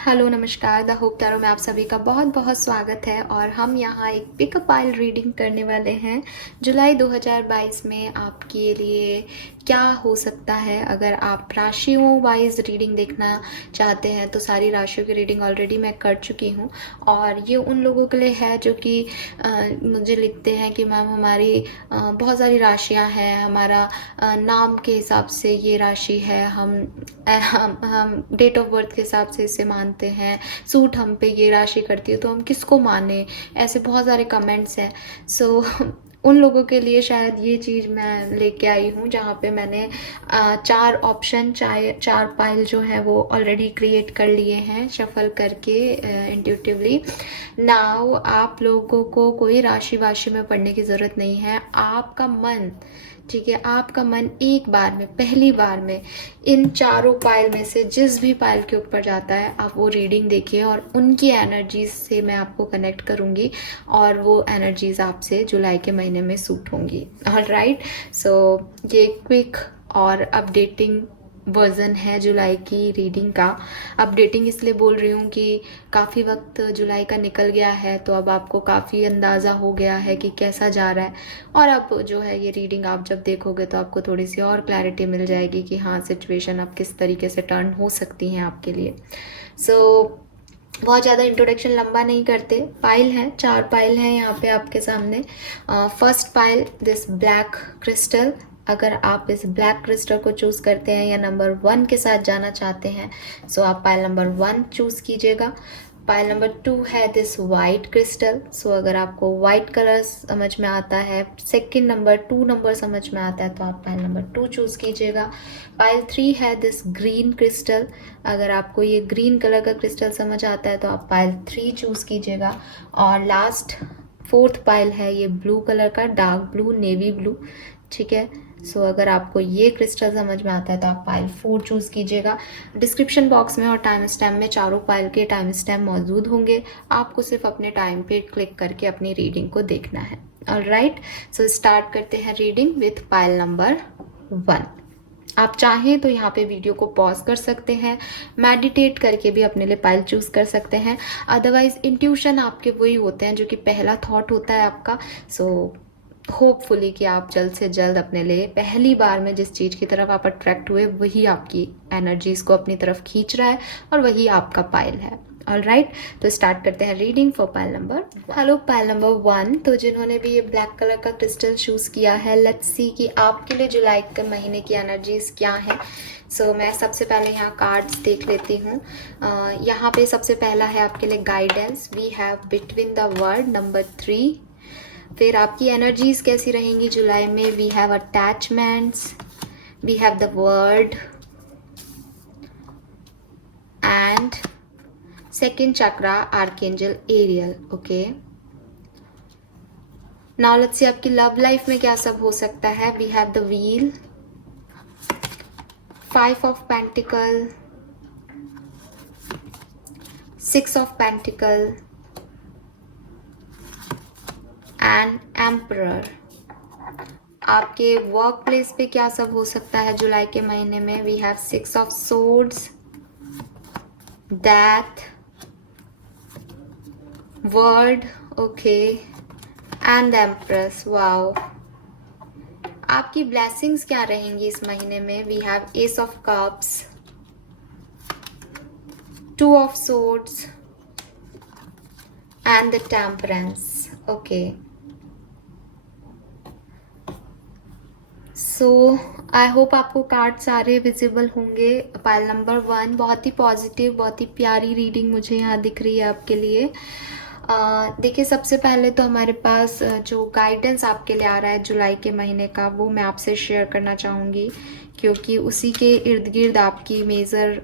Hello नमस्कार, the hope tarot में आप सभी का बहुत बहुत स्वागत है। और हम यहाँ एक पिकअप पाइल रीडिंग करने वाले हैं जुलाई 2022 में आपके लिए क्या हो सकता है। अगर आप राशियों वाइज रीडिंग देखना चाहते हैं तो सारी राशियों की रीडिंग ऑलरेडी मैं कर चुकी हूँ, और ये उन लोगों के लिए है जो कि मुझे लिखते हैं कि मैम हमारी बहुत सारी राशियाँ हैं, हमारा नाम के हिसाब से ये राशि है, हम डेट ऑफ बर्थ के हिसाब से इसे मानते हैं, सूट हम पे ये राशि करती है तो हम किसको माने। ऐसे बहुत सारे कमेंट्स हैं। सो उन लोगों के लिए शायद ये चीज़ मैं लेके आई हूँ, जहाँ पे मैंने चार ऑप्शन चार पाइल जो है वो ऑलरेडी क्रिएट कर लिए हैं शफल करके इंट्यूटिवली। नाउ आप लोगों को कोई राशि वाशि में पढ़ने की ज़रूरत नहीं है। आपका मन, ठीक है, आपका मन एक बार में, पहली बार में इन चारों पाइल में से जिस भी पाइल के ऊपर जाता है आप वो रीडिंग देखिए, और उनकी एनर्जीज से मैं आपको कनेक्ट करूँगी और वो एनर्जीज आपसे जुलाई के महीने में सूट होंगी। ऑलराइट, सो ये क्विक और अपडेटिंग वर्जन है जुलाई की रीडिंग का। अपडेटिंग इसलिए बोल रही हूँ कि काफ़ी वक्त जुलाई का निकल गया है, तो अब आपको काफ़ी अंदाज़ा हो गया है कि कैसा जा रहा है, और अब जो है ये रीडिंग आप जब देखोगे तो आपको थोड़ी सी और क्लैरिटी मिल जाएगी कि हाँ सिचुएशन अब किस तरीके से टर्न हो सकती हैं आपके लिए। बहुत ज़्यादा इंट्रोडक्शन लंबा नहीं करते। पाइल हैं, चार पाइल हैं यहाँ पे आपके सामने। First pile this black crystal. अगर आप इस ब्लैक क्रिस्टल को चूज़ करते हैं या नंबर 1 के साथ जाना चाहते हैं सो आप पाइल नंबर 1 चूज़ कीजिएगा। पाइल नंबर 2 है दिस वाइट क्रिस्टल। सो अगर आपको वाइट कलर समझ में आता है, सेकंड नंबर 2 नंबर समझ में आता है तो आप पाइल नंबर 2 चूज़ कीजिएगा। पाइल 3 है दिस ग्रीन क्रिस्टल। अगर आपको ये ग्रीन कलर का क्रिस्टल समझ आता है तो आप पाइल 3 चूज़ कीजिएगा। और लास्ट फोर्थ पाइल है ये ब्लू कलर का, डार्क ब्लू, नेवी ब्लू, ठीक है। सो अगर आपको ये क्रिस्टल समझ में आता है तो आप पाइल 4 चूज़ कीजिएगा। डिस्क्रिप्शन बॉक्स में और टाइम स्टैम्प में चारों पाइल के टाइम स्टैम्प मौजूद होंगे। आपको सिर्फ अपने टाइम पे क्लिक करके अपनी रीडिंग को देखना है। ऑलराइट, सो स्टार्ट करते हैं रीडिंग विथ पाइल नंबर 1। आप चाहें तो यहाँ पे वीडियो को पॉज कर सकते हैं, मेडिटेट करके भी अपने लिए पाइल चूज कर सकते हैं। अदरवाइज इंट्यूशन आपके वही होते हैं जो कि पहला थॉट होता है आपका। सो होपफुली कि आप जल्द से जल्द अपने लिए पहली बार में जिस चीज़ की तरफ आप अट्रैक्ट हुए वही आपकी एनर्जीज को अपनी तरफ खींच रहा है और वही आपका पाइल है। ऑलराइट, तो स्टार्ट करते हैं reading for pile number. Hello pile number 1। तो जिन्होंने भी ये ब्लैक कलर का क्रिस्टल चूज किया है, लेट्स सी कि आपके लिए जुलाई के महीने की एनर्जीज क्या है। सो मैं सबसे पहले यहाँ कार्ड्स देख लेती हूँ। यहाँ पे सबसे पहला है आपके लिए guidance. We have between the world number 3। फिर आपकी एनर्जीज कैसी रहेंगी जुलाई में। We have attachments, we have the world and second chakra archangel Ariel. Okay, now let's see आपकी लव लाइफ में क्या सब हो सकता है। We have the wheel, 5 of pentacle, 6 of pentacle and emperor. आपके वर्क प्लेस पे क्या सब हो सकता है जुलाई के महीने में। We have 6 of swords, death, world, okay, and empress. Wow, आपकी ब्लेसिंग्स क्या रहेंगी इस महीने में। We have ace of cups, 2 of swords and the temperance. Okay, so I hope आपको कार्ड सारे विजिबल होंगे। पाइल नंबर 1 बहुत ही पॉजिटिव, बहुत ही प्यारी रीडिंग मुझे यहाँ दिख रही है आपके लिए। देखिए, सबसे पहले तो हमारे पास जो गाइडेंस आपके लिए आ रहा है जुलाई के महीने का वो मैं आपसे शेयर करना चाहूँगी, क्योंकि उसी के इर्द गिर्द आपकी मेजर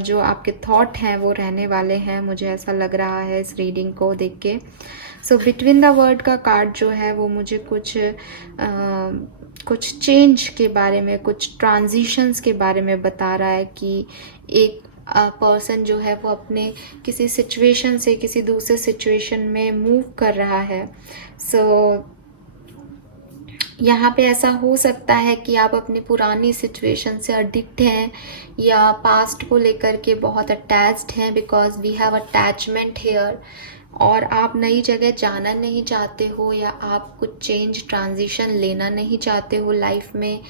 जो आपके थॉट हैं वो रहने वाले हैं, मुझे ऐसा लग रहा है इस रीडिंग को देख के। सो बिटवीन द वर्ड का कार्ड जो है वो मुझे कुछ चेंज के बारे में, कुछ ट्रांजिशंस के बारे में बता रहा है कि एक पर्सन जो है वो अपने किसी सिचुएशन से किसी दूसरे सिचुएशन में मूव कर रहा है। सो यहाँ पे ऐसा हो सकता है कि आप अपनी पुरानी सिचुएशन से अडिक्ट हैं या पास्ट को लेकर के बहुत अटैच्ड हैं, because we have attachment here, और आप नई जगह जाना नहीं चाहते हो या आप कुछ चेंज ट्रांजिशन लेना नहीं चाहते हो लाइफ में,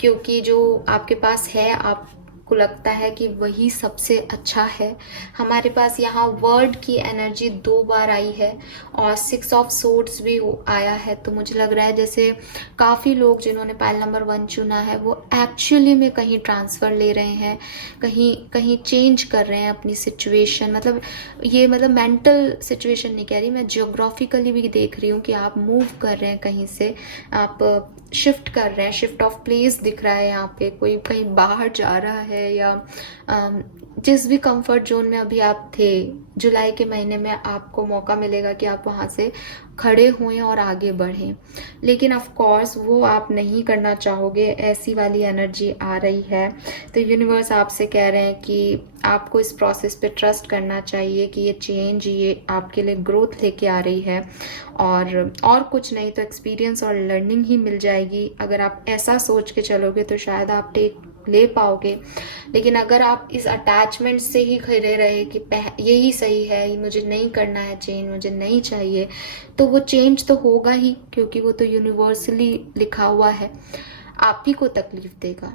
क्योंकि जो आपके पास है आपको लगता है कि वही सबसे अच्छा है। हमारे पास यहाँ वर्ड की एनर्जी 2 बार आई है और 6 ऑफ सोर्ड्स भी आया है, तो मुझे लग रहा है जैसे काफ़ी लोग जिन्होंने पाइल नंबर 1 चुना है वो एक्चुअली में कहीं ट्रांसफ़र ले रहे हैं, कहीं कहीं चेंज कर रहे हैं अपनी सिचुएशन। मतलब ये मतलब मेंटल सिचुएशन नहीं कह रही मैं, जियोग्राफिकली भी देख रही हूँ कि आप मूव कर रहे हैं कहीं से, आप शिफ्ट कर रहे हैं, शिफ्ट ऑफ प्लेस दिख रहा है यहाँ पे, कोई कहीं बाहर जा रहा है या जिस भी कंफर्ट जोन में अभी आप थे, जुलाई के महीने में आपको मौका मिलेगा कि आप वहाँ से खड़े हुए और आगे बढ़ें। लेकिन ऑफ कोर्स वो आप नहीं करना चाहोगे, ऐसी वाली एनर्जी आ रही है। तो यूनिवर्स आपसे कह रहे हैं कि आपको इस प्रोसेस पे ट्रस्ट करना चाहिए कि ये चेंज ये आपके लिए ग्रोथ लेके आ रही है, और कुछ नहीं तो एक्सपीरियंस और लर्निंग ही मिल जाएगी। अगर आप ऐसा सोच के चलोगे तो शायद आप टेक ले पाओगे, लेकिन अगर आप इस अटैचमेंट से ही खड़े रहे कि यही सही है, मुझे नहीं करना है चेंज, मुझे नहीं चाहिए, तो वो चेंज तो होगा ही, क्योंकि वो तो यूनिवर्सली लिखा हुआ है, आप ही को तकलीफ देगा।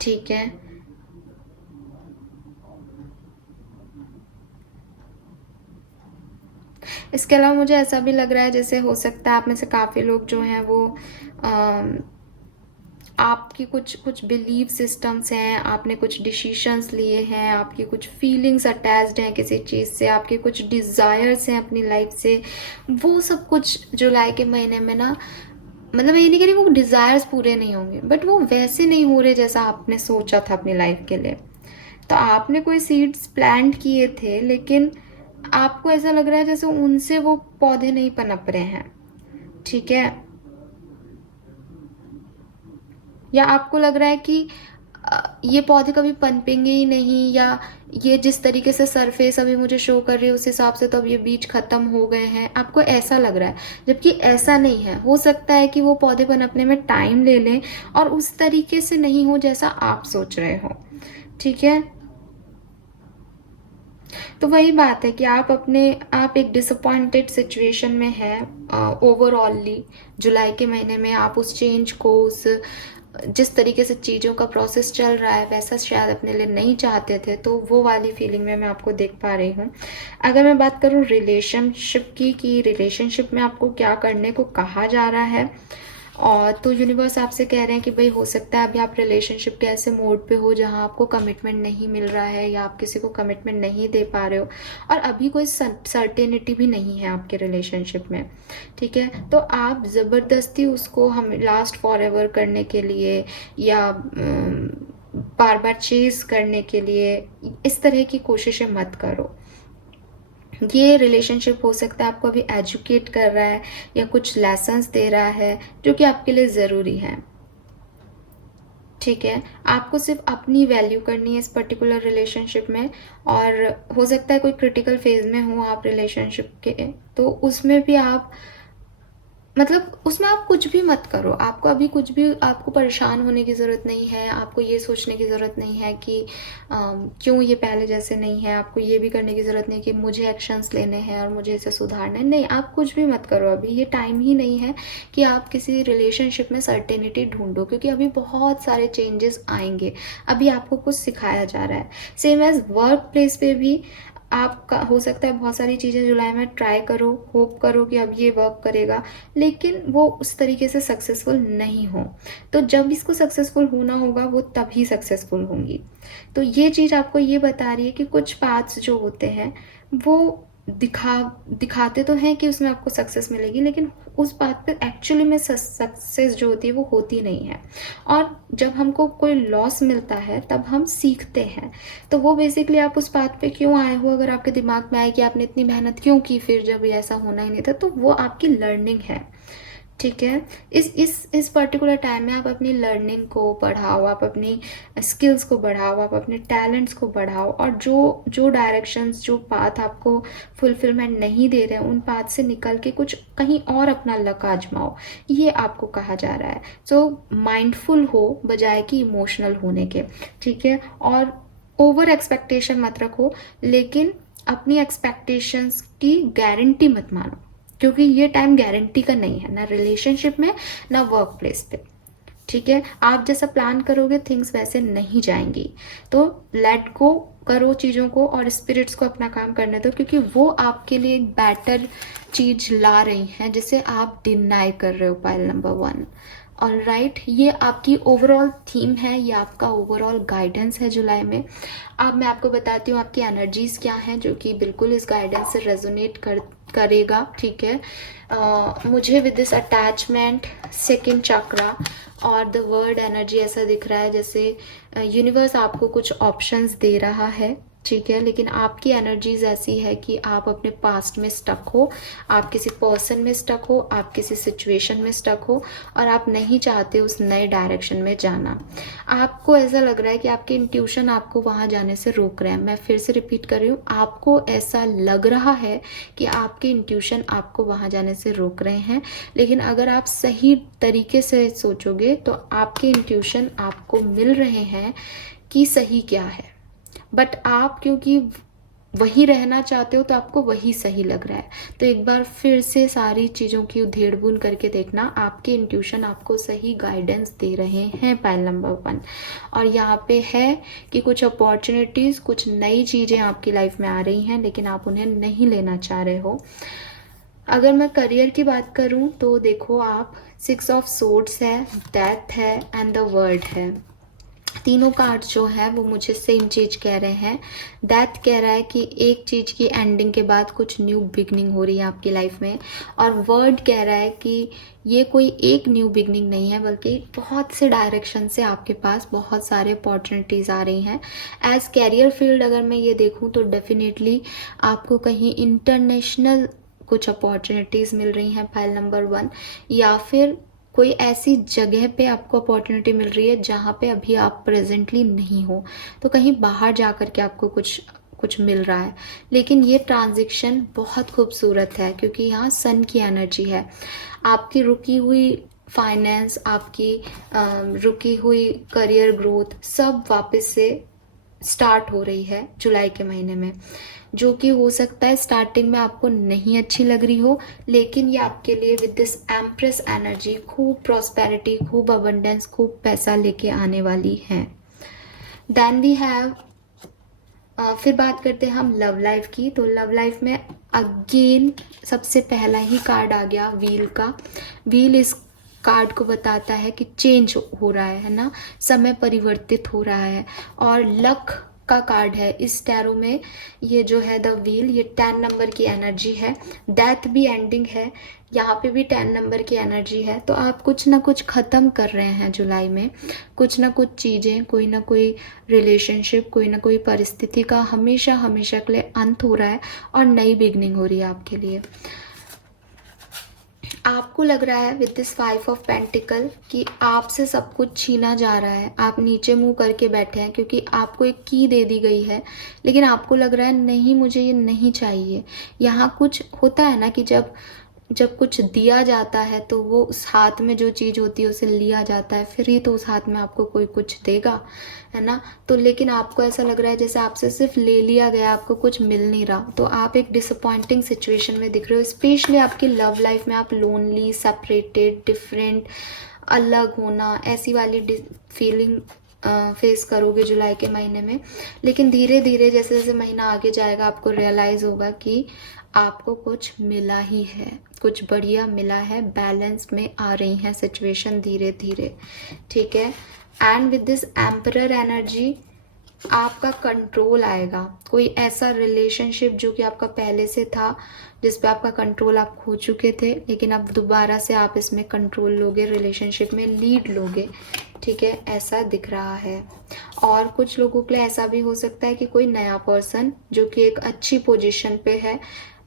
ठीक है, इसके अलावा मुझे ऐसा भी लग रहा है जैसे हो सकता है आप में से काफ़ी लोग जो हैं वो आपकी कुछ बिलीव सिस्टम्स हैं, आपने कुछ डिसीशंस लिए हैं, आपकी कुछ फीलिंग्स अटैच्ड हैं किसी चीज़ से, आपके कुछ डिज़ायर्स हैं अपनी लाइफ से, वो सब कुछ जुलाई के महीने में ना, मतलब ये नहीं कह रही वो डिज़ायर्स पूरे नहीं होंगे, बट वो वैसे नहीं हो रहे जैसा आपने सोचा था अपनी लाइफ के लिए। तो आपने कोई सीड्स प्लांट किए थे, लेकिन आपको ऐसा लग रहा है जैसे उनसे वो पौधे नहीं पनप रहे हैं। ठीक है, या आपको लग रहा है कि ये पौधे कभी पनपेंगे ही नहीं, या ये जिस तरीके से सरफेस अभी मुझे शो कर रही है उस हिसाब से तो अब ये बीज खत्म हो गए हैं, आपको ऐसा लग रहा है, जबकि ऐसा नहीं है। हो सकता है कि वो पौधे पनपने में टाइम ले लें और उस तरीके से नहीं हो जैसा आप सोच रहे हो। ठीक है, तो वही बात है कि आप एक डिसअपॉइंटेड सिचुएशन में हैं ओवरऑली। जुलाई के महीने में आप उस चेंज को, उस जिस तरीके से चीज़ों का प्रोसेस चल रहा है वैसा शायद अपने लिए नहीं चाहते थे, तो वो वाली फीलिंग में मैं आपको देख पा रही हूँ। अगर मैं बात करूँ रिलेशनशिप की, कि रिलेशनशिप में आपको क्या करने को कहा जा रहा है, और तो यूनिवर्स आपसे कह रहे हैं कि भाई हो सकता है अभी आप रिलेशनशिप के ऐसे मोड पे हो जहाँ आपको कमिटमेंट नहीं मिल रहा है या आप किसी को कमिटमेंट नहीं दे पा रहे हो, और अभी कोई सर्टेनिटी भी नहीं है आपके रिलेशनशिप में। ठीक है, तो आप ज़बरदस्ती उसको हम लास्ट फॉर एवर करने के लिए या बार बार चेज करने के लिए इस तरह की कोशिशें मत करो। ये रिलेशनशिप हो सकता है आपको अभी एजुकेट कर रहा है या कुछ लेसन्स दे रहा है जो कि आपके लिए ज़रूरी है। ठीक है, आपको सिर्फ अपनी वैल्यू करनी है इस पर्टिकुलर रिलेशनशिप में, और हो सकता है कोई क्रिटिकल फेज में हो आप रिलेशनशिप के, तो उसमें भी आप मतलब उसमें आप कुछ भी मत करो। आपको अभी कुछ भी, आपको परेशान होने की ज़रूरत नहीं है, आपको ये सोचने की ज़रूरत नहीं है कि क्यों ये पहले जैसे नहीं है, आपको ये भी करने की ज़रूरत नहीं कि मुझे एक्शंस लेने हैं और मुझे इसे सुधारना है। नहीं, आप कुछ भी मत करो, अभी ये टाइम ही नहीं है कि आप किसी रिलेशनशिप में सर्टेनिटी ढूंढो, क्योंकि अभी बहुत सारे चेंजेस आएंगे। अभी आपको कुछ सिखाया जा रहा है। सेम एज वर्क प्लेस पे भी आपका हो सकता है बहुत सारी चीज़ें जुलाई में ट्राई करो, होप करो कि अब ये वर्क करेगा, लेकिन वो उस तरीके से सक्सेसफुल नहीं हो। तो जब इसको सक्सेसफुल होना होगा वो तभी सक्सेसफुल होंगी। तो ये चीज़ आपको ये बता रही है कि कुछ पाथ्स जो होते हैं वो दिखाते तो हैं कि उसमें आपको सक्सेस मिलेगी, लेकिन उस बात पे एक्चुअली में सक्सेस जो होती है वो होती नहीं है। और जब हमको कोई लॉस मिलता है तब हम सीखते हैं। तो वो बेसिकली आप उस बात पे क्यों आए हो, अगर आपके दिमाग में आए कि आपने इतनी मेहनत क्यों की फिर जब ये ऐसा होना ही नहीं था, तो वो आपकी लर्निंग है। ठीक है। इस पर्टिकुलर टाइम में आप अपनी लर्निंग को बढ़ाओ, आप अपनी स्किल्स को बढ़ाओ, आप अपने टैलेंट्स को बढ़ाओ, और जो जो डायरेक्शंस, जो पाथ आपको फुलफिलमेंट नहीं दे रहे हैं, उन पाथ से निकल के कुछ कहीं और अपना लक आजमाओ, ये आपको कहा जा रहा है। सो माइंडफुल हो बजाय कि इमोशनल होने के, ठीक है। और ओवर एक्सपेक्टेशन मत रखो, लेकिन अपनी एक्सपेक्टेशंस की गारंटी मत मानो, क्योंकि ये टाइम गारंटी का नहीं है, ना रिलेशनशिप में ना वर्क प्लेस पे, ठीक है। आप जैसा प्लान करोगे थिंग्स वैसे नहीं जाएंगी, तो लेट गो करो चीज़ों को और स्पिरिट्स को अपना काम करने दो, क्योंकि वो आपके लिए एक बेटर चीज ला रही हैं जिसे आप डिनाई कर रहे हो, पाइल नंबर 1। ऑल राइट, ये आपकी ओवरऑल थीम है, ये आपका ओवरऑल गाइडेंस है जुलाई में। अब मैं आपको बताती हूँ आपकी एनर्जीज क्या हैं, जो कि बिल्कुल इस गाइडेंस से रेजोनेट करेगा, ठीक है। मुझे विद दिस अटैचमेंट, सेकंड चक्रा और द वर्ड एनर्जी ऐसा दिख रहा है जैसे यूनिवर्स आपको कुछ ऑप्शंस दे रहा है, ठीक है। लेकिन आपकी एनर्जीज ऐसी है कि आप अपने पास्ट में स्टक हो, आप किसी पर्सन में स्टक हो, आप किसी सिचुएशन में स्टक हो, और आप नहीं चाहते उस नए डायरेक्शन में जाना। आपको ऐसा लग रहा है कि आपके इंट्यूशन आपको वहाँ जाने से रोक रहे हैं। मैं फिर से रिपीट कर रही हूँ, आपको ऐसा लग रहा है कि आपके इंट्यूशन आपको वहाँ जाने से रोक रहे हैं, लेकिन अगर आप सही तरीके से सोचोगे तो आपके इंट्यूशन आपको मिल रहे हैं कि सही क्या है, बट आप क्योंकि वही रहना चाहते हो तो आपको वही सही लग रहा है। तो एक बार फिर से सारी चीज़ों की उधेड़-बुन करके देखना, आपके इंट्यूशन आपको सही गाइडेंस दे रहे हैं, पाइल नंबर 1। और यहाँ पे है कि कुछ अपॉर्चुनिटीज़, कुछ नई चीज़ें आपकी लाइफ में आ रही हैं, लेकिन आप उन्हें नहीं लेना चाह रहे हो। अगर मैं करियर की बात करूँ तो देखो, आप 6 ऑफ सोर्ड्स है, डेथ है एंड द वर्ल्ड है। तीनों कार्ड जो है वो मुझे सेम चीज़ कह रहे हैं। डेथ कह रहा है कि एक चीज़ की एंडिंग के बाद कुछ न्यू बिगनिंग हो रही है आपकी लाइफ में, और वर्ड कह रहा है कि ये कोई एक न्यू बिगनिंग नहीं है, बल्कि बहुत से डायरेक्शन से आपके पास बहुत सारे अपॉर्चुनिटीज़ आ रही हैं। एज कैरियर फील्ड अगर मैं ये देखूँ तो डेफिनेटली आपको कहीं इंटरनेशनल कुछ अपॉर्चुनिटीज़ मिल रही हैं, पाइल नंबर 1, या फिर कोई ऐसी जगह पे आपको अपॉर्चुनिटी मिल रही है जहाँ पे अभी आप प्रेजेंटली नहीं हो, तो कहीं बाहर जा कर के आपको कुछ मिल रहा है। लेकिन ये ट्रांजिशन बहुत खूबसूरत है, क्योंकि यहाँ सन की एनर्जी है। आपकी रुकी हुई फाइनेंस, आपकी रुकी हुई करियर ग्रोथ सब वापस से स्टार्ट हो रही है जुलाई के महीने में, जो कि हो सकता है स्टार्टिंग में आपको नहीं अच्छी लग रही हो, लेकिन ये आपके लिए विद दिस एम्प्रेस एनर्जी खूब प्रॉस्पेरिटी, खूब अबंडेंस, खूब पैसा लेके आने वाली है। देन वी हैव, फिर बात करते हैं हम लव लाइफ की। तो लव लाइफ में अगेन सबसे पहला ही कार्ड आ गया व्हील का। व्हील इस कार्ड को बताता है कि चेंज हो रहा है ना, समय परिवर्तित हो रहा है, और लक का कार्ड है इस टैरो में। ये जो है द व्हील, ये 10 नंबर की एनर्जी है। डेथ भी एंडिंग है, यहाँ पे भी 10 नंबर की एनर्जी है। तो आप कुछ ना कुछ ख़त्म कर रहे हैं जुलाई में, कुछ ना कुछ चीज़ें, कोई ना कोई रिलेशनशिप, कोई ना कोई परिस्थिति का हमेशा हमेशा के लिए अंत हो रहा है और नई बिगनिंग हो रही है आपके लिए। आपको लग रहा है विद दिस 5 ऑफ पेंटिकल कि आपसे सब कुछ छीना जा रहा है, आप नीचे मुंह करके बैठे हैं, क्योंकि आपको एक की दे दी गई है, लेकिन आपको लग रहा है नहीं, मुझे ये नहीं चाहिए। यहाँ कुछ होता है ना कि जब कुछ दिया जाता है तो वो उस हाथ में जो चीज़ होती है उसे लिया जाता है, फिर ही तो उस हाथ में आपको कोई कुछ देगा, है ना। तो लेकिन आपको ऐसा लग रहा है जैसे आपसे सिर्फ ले लिया गया, आपको कुछ मिल नहीं रहा। तो आप एक डिसअपॉइंटिंग सिचुएशन में दिख रहे हो, स्पेशली आपकी लव लाइफ में आप लोनली, सेपरेटेड, डिफरेंट, अलग होना, ऐसी वाली फीलिंग फेस करोगे जुलाई के महीने में। लेकिन धीरे धीरे जैसे जैसे महीना आगे जाएगा आपको रियलाइज़ होगा कि आपको कुछ मिला ही है, कुछ बढ़िया मिला है, बैलेंस में आ रही हैं सिचुएशन धीरे धीरे, ठीक है। And with this emperor energy आपका कंट्रोल आएगा। कोई ऐसा रिलेशनशिप जो कि आपका पहले से था, जिस पे आपका कंट्रोल आप खो चुके थे, लेकिन अब दोबारा से आप इसमें कंट्रोल लोगे, रिलेशनशिप में लीड लोगे, ठीक है, ऐसा दिख रहा है। और कुछ लोगों के लिए ऐसा भी हो सकता है कि कोई नया पर्सन जो कि एक अच्छी पोजीशन पे है,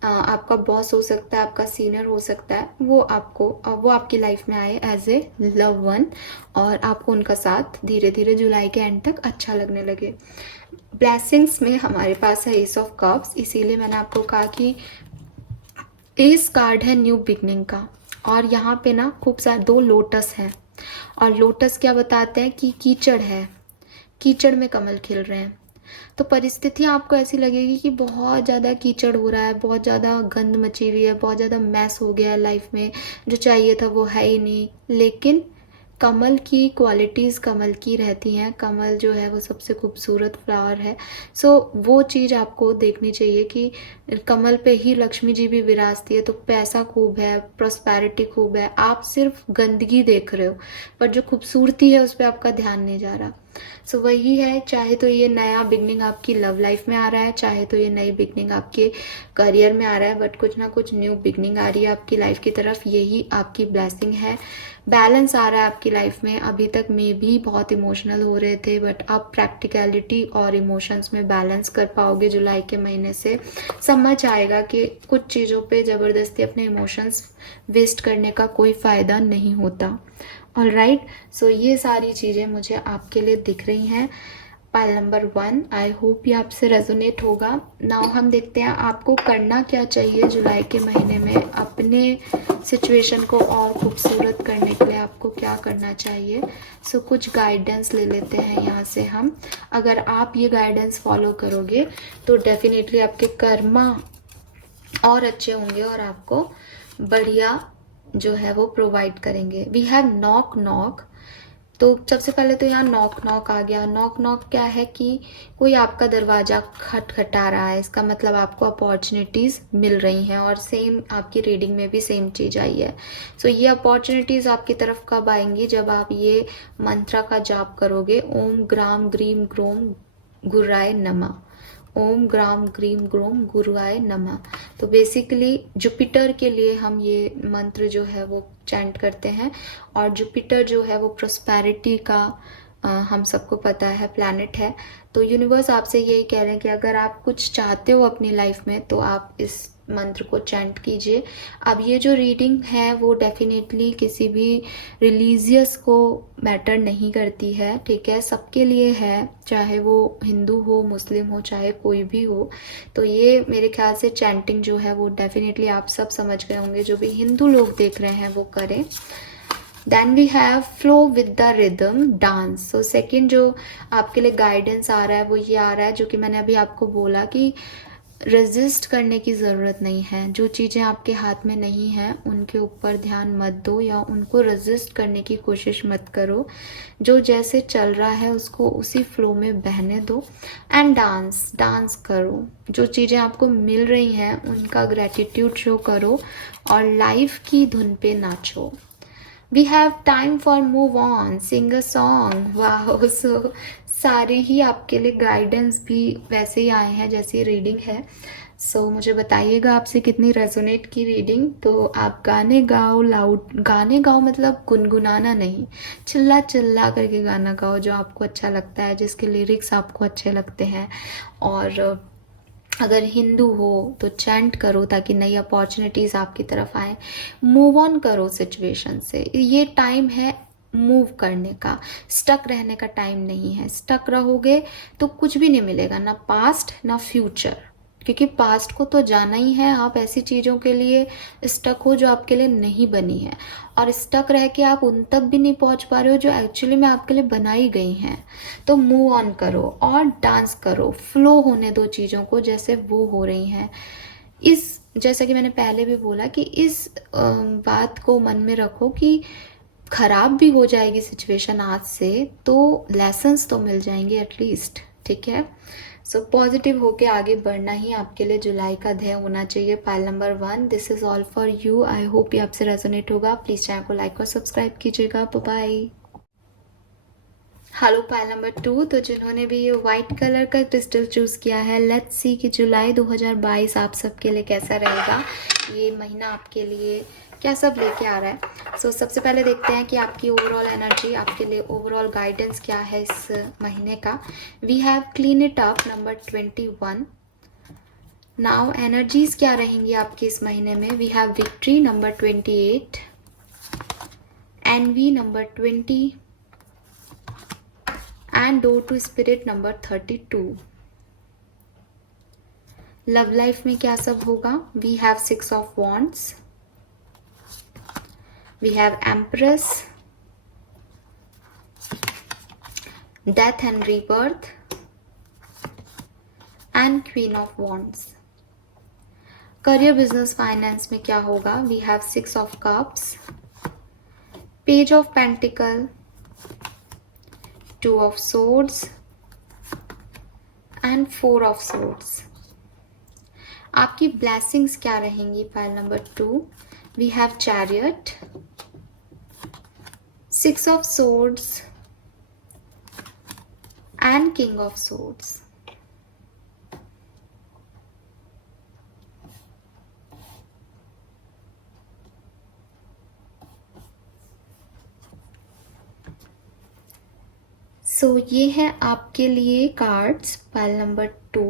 आपका बॉस हो सकता है, आपका सीनियर हो सकता है, वो आपकी लाइफ में आए एज ए लव वन और आपको उनका साथ धीरे धीरे जुलाई के एंड तक अच्छा लगने लगे। ब्लेसिंग्स में हमारे पास है एस ऑफ कप्स, इसीलिए मैंने आपको कहा कि एस कार्ड है न्यू बिगनिंग का। और यहाँ पे ना खूब सारे 2 लोटस हैं और लोटस क्या बताते हैं कि कीचड़ है, कीचड़ में कमल खिल रहे हैं। तो परिस्थितियाँ आपको ऐसी लगेगी कि बहुत ज़्यादा कीचड़ हो रहा है, बहुत ज़्यादा गंद मची हुई है, बहुत ज़्यादा मैस हो गया है लाइफ में, जो चाहिए था वो है ही नहीं। लेकिन कमल की क्वालिटीज़ कमल की रहती हैं, कमल जो है वो सबसे खूबसूरत फ्लावर है। सो वो चीज़ आपको देखनी चाहिए कि कमल पे ही लक्ष्मी जी भी विराजती है, तो पैसा खूब है, प्रॉस्पेरिटी खूब है, आप सिर्फ गंदगी देख रहे हो, पर जो खूबसूरती है उस पर आपका ध्यान नहीं जा रहा। सो वही है, चाहे तो ये नया बिगनिंग आपकी लव लाइफ में आ रहा है, चाहे तो ये नई बिगनिंग आपके करियर में आ रहा है, बट कुछ ना कुछ न्यू बिगनिंग आ रही है आपकी लाइफ की तरफ, यही आपकी ब्लेसिंग है। बैलेंस आ रहा है आपकी लाइफ में। अभी तक मे भी बहुत इमोशनल हो रहे थे, बट आप प्रैक्टिकलिटी और इमोशंस में बैलेंस कर पाओगे जुलाई के महीने से। समझ आएगा कि कुछ चीज़ों पे ज़बरदस्ती अपने इमोशंस वेस्ट करने का कोई फ़ायदा नहीं होता। ऑलराइट, सो ये सारी चीज़ें मुझे आपके लिए दिख रही हैं। पाइल नंबर 1, आई होप ये आपसे रेजोनेट होगा। नाउ हम देखते हैं आपको करना क्या चाहिए जुलाई के महीने में, अपने सिचुएशन को और खूबसूरत करने के लिए आपको क्या करना चाहिए। सो कुछ गाइडेंस ले लेते हैं यहाँ से हम। अगर आप ये गाइडेंस फॉलो करोगे तो डेफिनेटली आपके कर्मा और अच्छे होंगे और आपको बढ़िया जो है वो प्रोवाइड करेंगे। वी हैव नॉक नॉक, तो सबसे पहले तो यहाँ नॉक नॉक आ गया। नॉक नॉक क्या है कि कोई आपका दरवाज़ा खटखटा रहा है, इसका मतलब आपको अपॉर्चुनिटीज़ मिल रही हैं। और सेम आपकी रीडिंग में भी सेम चीज़ आई है। सो ये अपॉर्चुनिटीज़ आपकी तरफ कब आएंगी, जब आप ये मंत्र का जाप करोगे, ओम ग्राम ग्रीम ग्रोम गुराय नमः, ओम ग्राम ग्रीम ग्रोम गुरुआय नमः। तो बेसिकली जुपिटर के लिए हम ये मंत्र जो है वो चैंट करते हैं। और जुपिटर जो है वो प्रोस्पेरिटी का हम सबको पता है प्लैनेट है। तो यूनिवर्स आपसे यही कह रहे हैं कि अगर आप कुछ चाहते हो अपनी लाइफ में तो आप इस मंत्र को चैंट कीजिए। अब ये जो रीडिंग है वो डेफिनेटली किसी भी रिलीजियस को मैटर नहीं करती है, ठीक है, सबके लिए है, चाहे वो हिंदू हो, मुस्लिम हो, चाहे कोई भी हो। तो ये मेरे ख्याल से चैंटिंग जो है वो डेफिनेटली आप सब समझ गए होंगे, जो भी हिंदू लोग देख रहे हैं वो करें। Then we have flow with the rhythm dance. So second जो आपके लिए गाइडेंस आ रहा है वो ये आ रहा है, जो कि मैंने अभी आपको बोला कि रेजिस्ट करने की ज़रूरत नहीं है। जो चीज़ें आपके हाथ में नहीं हैं उनके ऊपर ध्यान मत दो या उनको रेजिस्ट करने की कोशिश मत करो। जो जैसे चल रहा है उसको उसी फ्लो में बहने दो एंड डांस करो। जो चीज़ें आपको मिल रही हैं उनका ग्रैटिट्यूड शो करो और लाइफ की धुन पे नाचो। We have time for move on, sing a song. वाह, सो सारे ही आपके लिए गाइडेंस भी वैसे ही आए हैं जैसी रीडिंग है। सो मुझे बताइएगा आपसे कितनी रेजोनेट की रीडिंग। तो आप गाने गाओ, लाउड गाने गाओ, मतलब गुनगुनाना नहीं, चिल्ला चिल्ला करके गाना गाओ जो आपको अच्छा लगता है, जिसके लिरिक्स आपको अच्छे लगते हैं। और अगर हिंदू हो तो चैंट करो ताकि नई अपॉर्चुनिटीज़ आपकी तरफ आए। मूव ऑन करो सिचुएशन से, ये टाइम है मूव करने का, स्टक रहने का टाइम नहीं है। स्टक रहोगे तो कुछ भी नहीं मिलेगा, ना पास्ट ना फ्यूचर, क्योंकि पास्ट को तो जाना ही है। आप ऐसी चीज़ों के लिए स्टक हो जो आपके लिए नहीं बनी है, और स्टक रह के आप उन तक भी नहीं पहुंच पा रहे हो जो एक्चुअली में आपके लिए बनाई गई हैं। तो मूव ऑन करो और डांस करो, फ्लो होने दो चीज़ों को जैसे वो हो रही हैं। इस जैसा कि मैंने पहले भी बोला कि इस बात को मन में रखो कि खराब भी हो जाएगी सिचुएशन आज से तो लेसन्स तो मिल जाएंगे एटलीस्ट, ठीक है। सो पॉजिटिव होके आगे बढ़ना ही आपके लिए जुलाई का ध्येय होना चाहिए। Pile number 1, this is all for you. I hope ये आपसे रेजोनेट होगा। प्लीज चैनल को लाइक और सब्सक्राइब कीजिएगा। बाय। हेलो पाइल नंबर 2, तो जिन्होंने भी ये व्हाइट कलर का क्रिस्टल चूज किया है, लेट्स सी कि जुलाई 2022 आप सबके लिए कैसा रहेगा, ये महीना आपके लिए क्या सब लेके आ रहा है। सो सबसे पहले देखते हैं कि आपकी ओवरऑल एनर्जी, आपके लिए ओवरऑल गाइडेंस क्या है इस महीने का। We have clean it up number 21, now energies क्या रहेंगी आपकी इस महीने में? We have victory number 28, envy number 20 and door to spirit number 32. Love life में क्या सब होगा? We have 6 of wands, we have empress, death and rebirth and queen of wands. Career, business, finance में क्या होगा? We have 6 of cups, page of pentacle, 2 of swords and 4 of swords. आपकी blessings क्या रहेंगी? Pile number 2, we have chariot, 6 of swords and king of swords. So ये है आपके लिए कार्ड्स पाइल नंबर 2.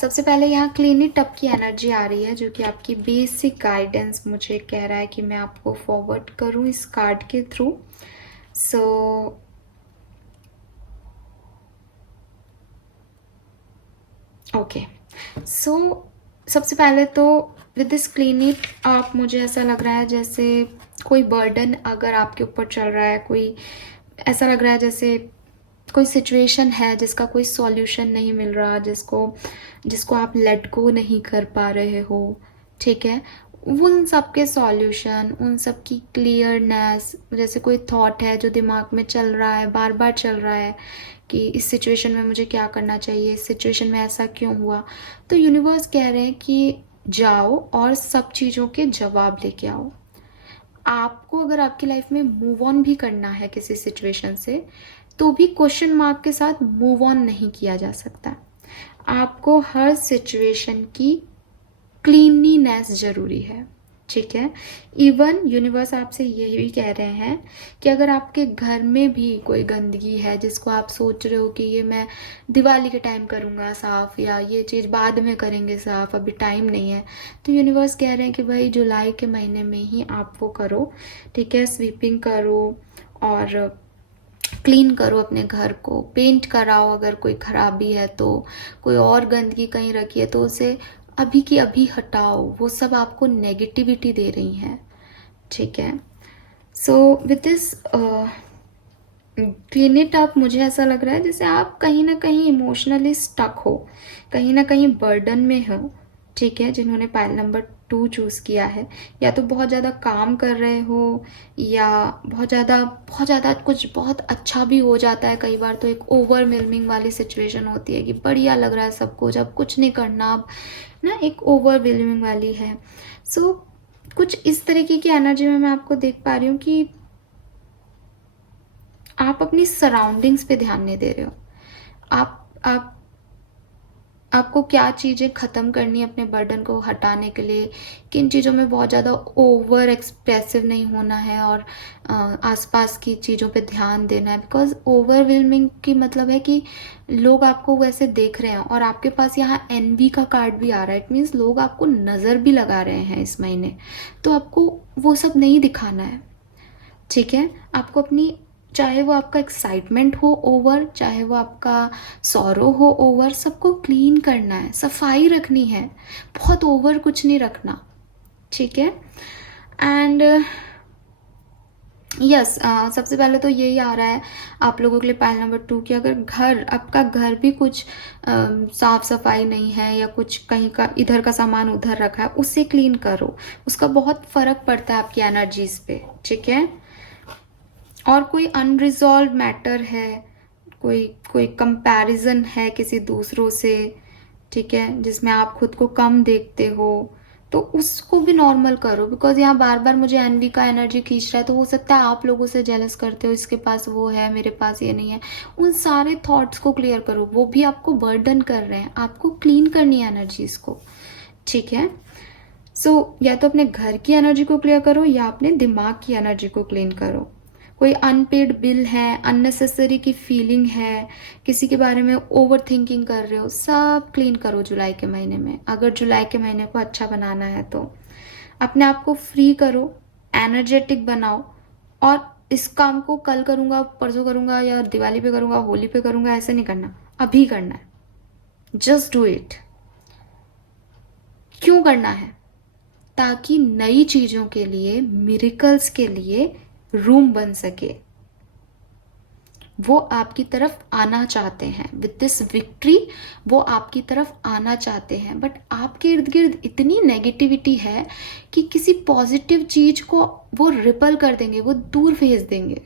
सबसे पहले यहाँ क्लीन इट अप की एनर्जी आ रही है, जो कि आपकी बेसिक गाइडेंस मुझे कह रहा है कि मैं आपको फॉरवर्ड करूँ इस कार्ड के थ्रू. सो ओके, सो सबसे पहले तो विद दिस क्लीन इट आप, मुझे ऐसा लग रहा है जैसे कोई बर्डन अगर आपके ऊपर चल रहा है, कोई ऐसा लग रहा है जैसे कोई सिचुएशन है जिसका कोई सॉल्यूशन नहीं मिल रहा, जिसको आप लेट गो नहीं कर पा रहे हो. ठीक है, उन सब के सॉल्यूशन, उन सब की क्लियरनेस, जैसे कोई थॉट है जो दिमाग में चल रहा है, बार बार चल रहा है कि इस सिचुएशन में मुझे क्या करना चाहिए, इस सिचुएशन में ऐसा क्यों हुआ. तो यूनिवर्स कह रहे हैं कि जाओ और सब चीज़ों के जवाब लेके आओ. आपको अगर आपकी लाइफ में मूव ऑन भी करना है किसी सिचुएशन से, तो भी क्वेश्चन मार्क के साथ मूव ऑन नहीं किया जा सकता. आपको हर सिचुएशन की क्लीनलीनेस जरूरी है. ठीक है, इवन यूनिवर्स आपसे यही भी कह रहे हैं कि अगर आपके घर में भी कोई गंदगी है जिसको आप सोच रहे हो कि ये मैं दिवाली के टाइम करूँगा साफ़, या ये चीज़ बाद में करेंगे साफ़, अभी टाइम नहीं है, तो यूनिवर्स कह रहे हैं कि भाई जुलाई के महीने में ही आप वो करो. ठीक है, स्वीपिंग करो और क्लीन करो अपने घर को, पेंट कराओ अगर कोई खराबी है तो, कोई और गंदगी कहीं रखी है तो उसे अभी की अभी हटाओ. वो सब आपको नेगेटिविटी दे रही हैं. ठीक है, so with this clean it up, मुझे ऐसा लग रहा है जैसे आप कहीं ना कहीं इमोशनली स्टक हो, कहीं ना कहीं बर्डन में हो. ठीक है, जिन्होंने पाइल नंबर 2 चूज़ किया है, या तो बहुत ज़्यादा काम कर रहे हो, या बहुत ज़्यादा कुछ बहुत अच्छा भी हो जाता है. कई बार तो एक ओवरवेलमिंग वाली सिचुएशन होती है कि बढ़िया लग रहा है सब कुछ, अब कुछ नहीं करना, अब ना एक ओवरवेलमिंग वाली है. सो कुछ इस तरीके की एनर्जी में मैं आपको देख पा रही हूँ कि आप अपनी सराउंडिंग्स पे ध्यान नहीं दे रहे हो. आपको क्या चीज़ें ख़त्म करनी है अपने बर्डन को हटाने के लिए, किन चीज़ों में बहुत ज़्यादा ओवर एक्सप्रेसिव नहीं होना है और आसपास की चीज़ों पे ध्यान देना है. बिकॉज ओवरवेलमिंग की मतलब है कि लोग आपको वैसे देख रहे हैं, और आपके पास यहाँ एनवी का कार्ड भी आ रहा है. इट मीन्स लोग आपको नज़र भी लगा रहे हैं इस महीने, तो आपको वो सब नहीं दिखाना है. ठीक है, आपको अपनी, चाहे वो आपका एक्साइटमेंट हो ओवर, चाहे वो आपका सॉरो हो ओवर, सबको क्लीन करना है, सफाई रखनी है, बहुत ओवर कुछ नहीं रखना. ठीक है, एंड यस, सबसे पहले तो यही आ रहा है आप लोगों के लिए पाइल नंबर 2 कि अगर आपका घर भी कुछ साफ सफाई नहीं है, या कुछ कहीं का इधर का सामान उधर रखा है, उसे क्लीन करो. उसका बहुत फ़र्क पड़ता है आपकी एनर्जीज पे. ठीक है, और कोई अनरिजॉल्व मैटर है, कोई कंपैरिजन है किसी दूसरों से, ठीक है, जिसमें आप खुद को कम देखते हो, तो उसको भी नॉर्मल करो. बिकॉज यहाँ बार बार मुझे एनवी का एनर्जी खींच रहा है, तो हो सकता है आप लोगों से जेलस करते हो, इसके पास वो है, मेरे पास ये नहीं है. उन सारे थॉट्स को क्लियर करो, वो भी आपको बर्डन कर रहे हैं. आपको क्लीन करनी है एनर्जीज को. ठीक है, सो या तो अपने घर की एनर्जी को क्लियर करो, या अपने दिमाग की एनर्जी को क्लीन करो. कोई अनपेड बिल है, अननेसेसरी की फीलिंग है, किसी के बारे में ओवर थिंकिंग कर रहे हो, सब क्लीन करो जुलाई के महीने में। अगर जुलाई के महीने को अच्छा बनाना है तो अपने आप को फ्री करो, एनर्जेटिक बनाओ, और इस काम को कल करूँगा, परसों करूँगा, या दिवाली पे करूँगा, होली पे करूँगा, ऐसे नहीं करना, अभी करना है। Just do it. क्यों करना है? ताकि नई चीज़ों के लिए, मिरेकल्स के लिए रूम बन सके। वो आपकी तरफ आना चाहते हैं विद दिस विक्ट्री, वो आपकी तरफ आना चाहते हैं, बट आपके इर्द गिर्द इतनी नेगेटिविटी है कि किसी पॉजिटिव चीज़ को वो रिपल कर देंगे, वो दूर भेज देंगे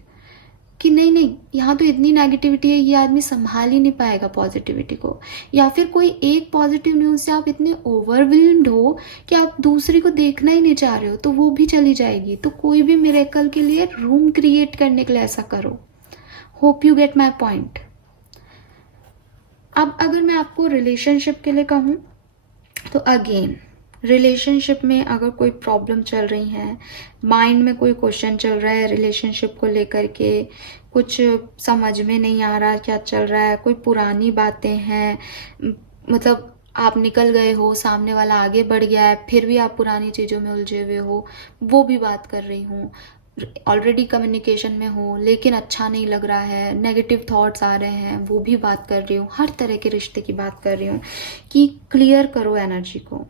कि नहीं नहीं, यहाँ तो इतनी नेगेटिविटी है, ये आदमी संभाल ही नहीं पाएगा पॉजिटिविटी को। या फिर कोई एक पॉजिटिव न्यूज़ से आप इतने ओवरवेल्म्ड हो कि आप दूसरी को देखना ही नहीं चाह रहे हो, तो वो भी चली जाएगी। तो कोई भी मिरेकल के लिए रूम क्रिएट करने के लिए ऐसा करो। Hope you get my point. अब अगर मैं आपको रिलेशनशिप के लिए कहूँ तो अगेन, रिलेशनशिप में अगर कोई प्रॉब्लम चल रही है, माइंड में कोई क्वेश्चन चल रहा है रिलेशनशिप को लेकर के, कुछ समझ में नहीं आ रहा क्या चल रहा है, कोई पुरानी बातें हैं, मतलब आप निकल गए हो, सामने वाला आगे बढ़ गया है, फिर भी आप पुरानी चीज़ों में उलझे हुए हो, वो भी बात कर रही हूँ। ऑलरेडी कम्युनिकेशन में हो लेकिन अच्छा नहीं लग रहा है, नेगेटिव थॉट्स आ रहे हैं, वो भी बात कर रही हूँ। हर तरह के रिश्ते की बात कर रही हूँ कि क्लियर करो एनर्जी को।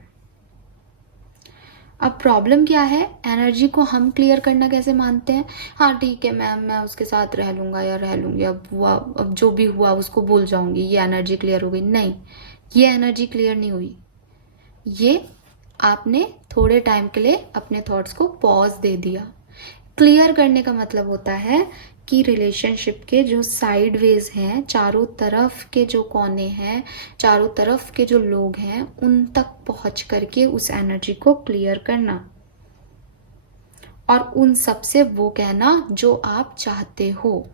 अब प्रॉब्लम क्या है, एनर्जी को हम क्लियर करना कैसे मानते हैं? हाँ ठीक है मैम, मैं उसके साथ रह लूँगा या रह लूँगी, अब जो भी हुआ उसको भूल जाऊँगी, ये एनर्जी क्लियर हो गई। नहीं, ये एनर्जी क्लियर नहीं हुई। ये आपने थोड़े टाइम के लिए अपने थॉट्स को पॉज दे दिया। क्लियर करने का मतलब होता है कि रिलेशनशिप के जो साइड वेज हैं, चारों तरफ के जो कोने हैं, चारों तरफ के जो लोग हैं, उन तक पहुंच करके उस एनर्जी को क्लियर करना, और उन सब से वो कहना जो आप चाहते हो।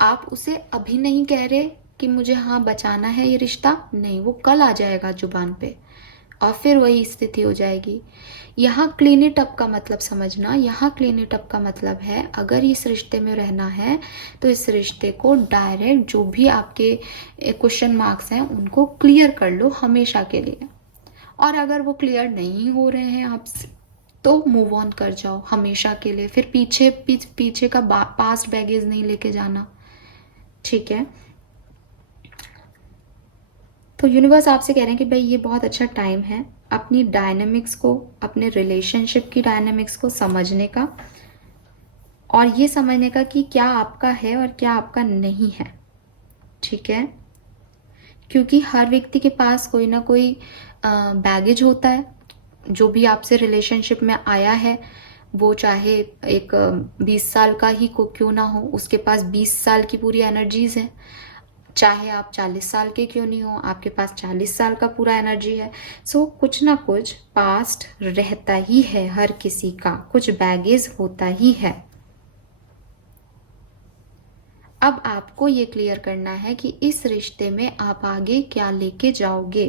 आप उसे अभी नहीं कह रहे कि मुझे हाँ बचाना है ये रिश्ता, नहीं, वो कल आ जाएगा जुबान पे और फिर वही स्थिति हो जाएगी। यहाँ क्लीन इट अप का मतलब समझना, यहाँ क्लीन इट अप का मतलब है अगर इस रिश्ते में रहना है तो इस रिश्ते को डायरेक्ट जो भी आपके क्वेश्चन मार्क्स हैं उनको क्लियर कर लो हमेशा के लिए। और अगर वो क्लियर नहीं हो रहे हैं आपसे तो मूव ऑन कर जाओ हमेशा के लिए। फिर पीछे का पास्ट बैगेज नहीं लेके जाना, ठीक है? तो यूनिवर्स आपसे कह रहे हैं कि भाई ये बहुत अच्छा टाइम है अपनी डायनेमिक्स को, अपने रिलेशनशिप की डायनेमिक्स को समझने का, और ये समझने का कि क्या आपका है और क्या आपका नहीं है, ठीक है? क्योंकि हर व्यक्ति के पास कोई ना कोई बैगेज होता है। जो भी आपसे रिलेशनशिप में आया है, वो चाहे एक 20 साल का ही को क्यों ना हो, उसके पास 20 साल की पूरी एनर्जीज है। चाहे आप 40 साल के क्यों नहीं हो, आपके पास 40 साल का पूरा एनर्जी है। सो कुछ ना कुछ पास्ट रहता ही है, हर किसी का कुछ बैगेज होता ही है। अब आपको ये क्लियर करना है कि इस रिश्ते में आप आगे क्या लेके जाओगे,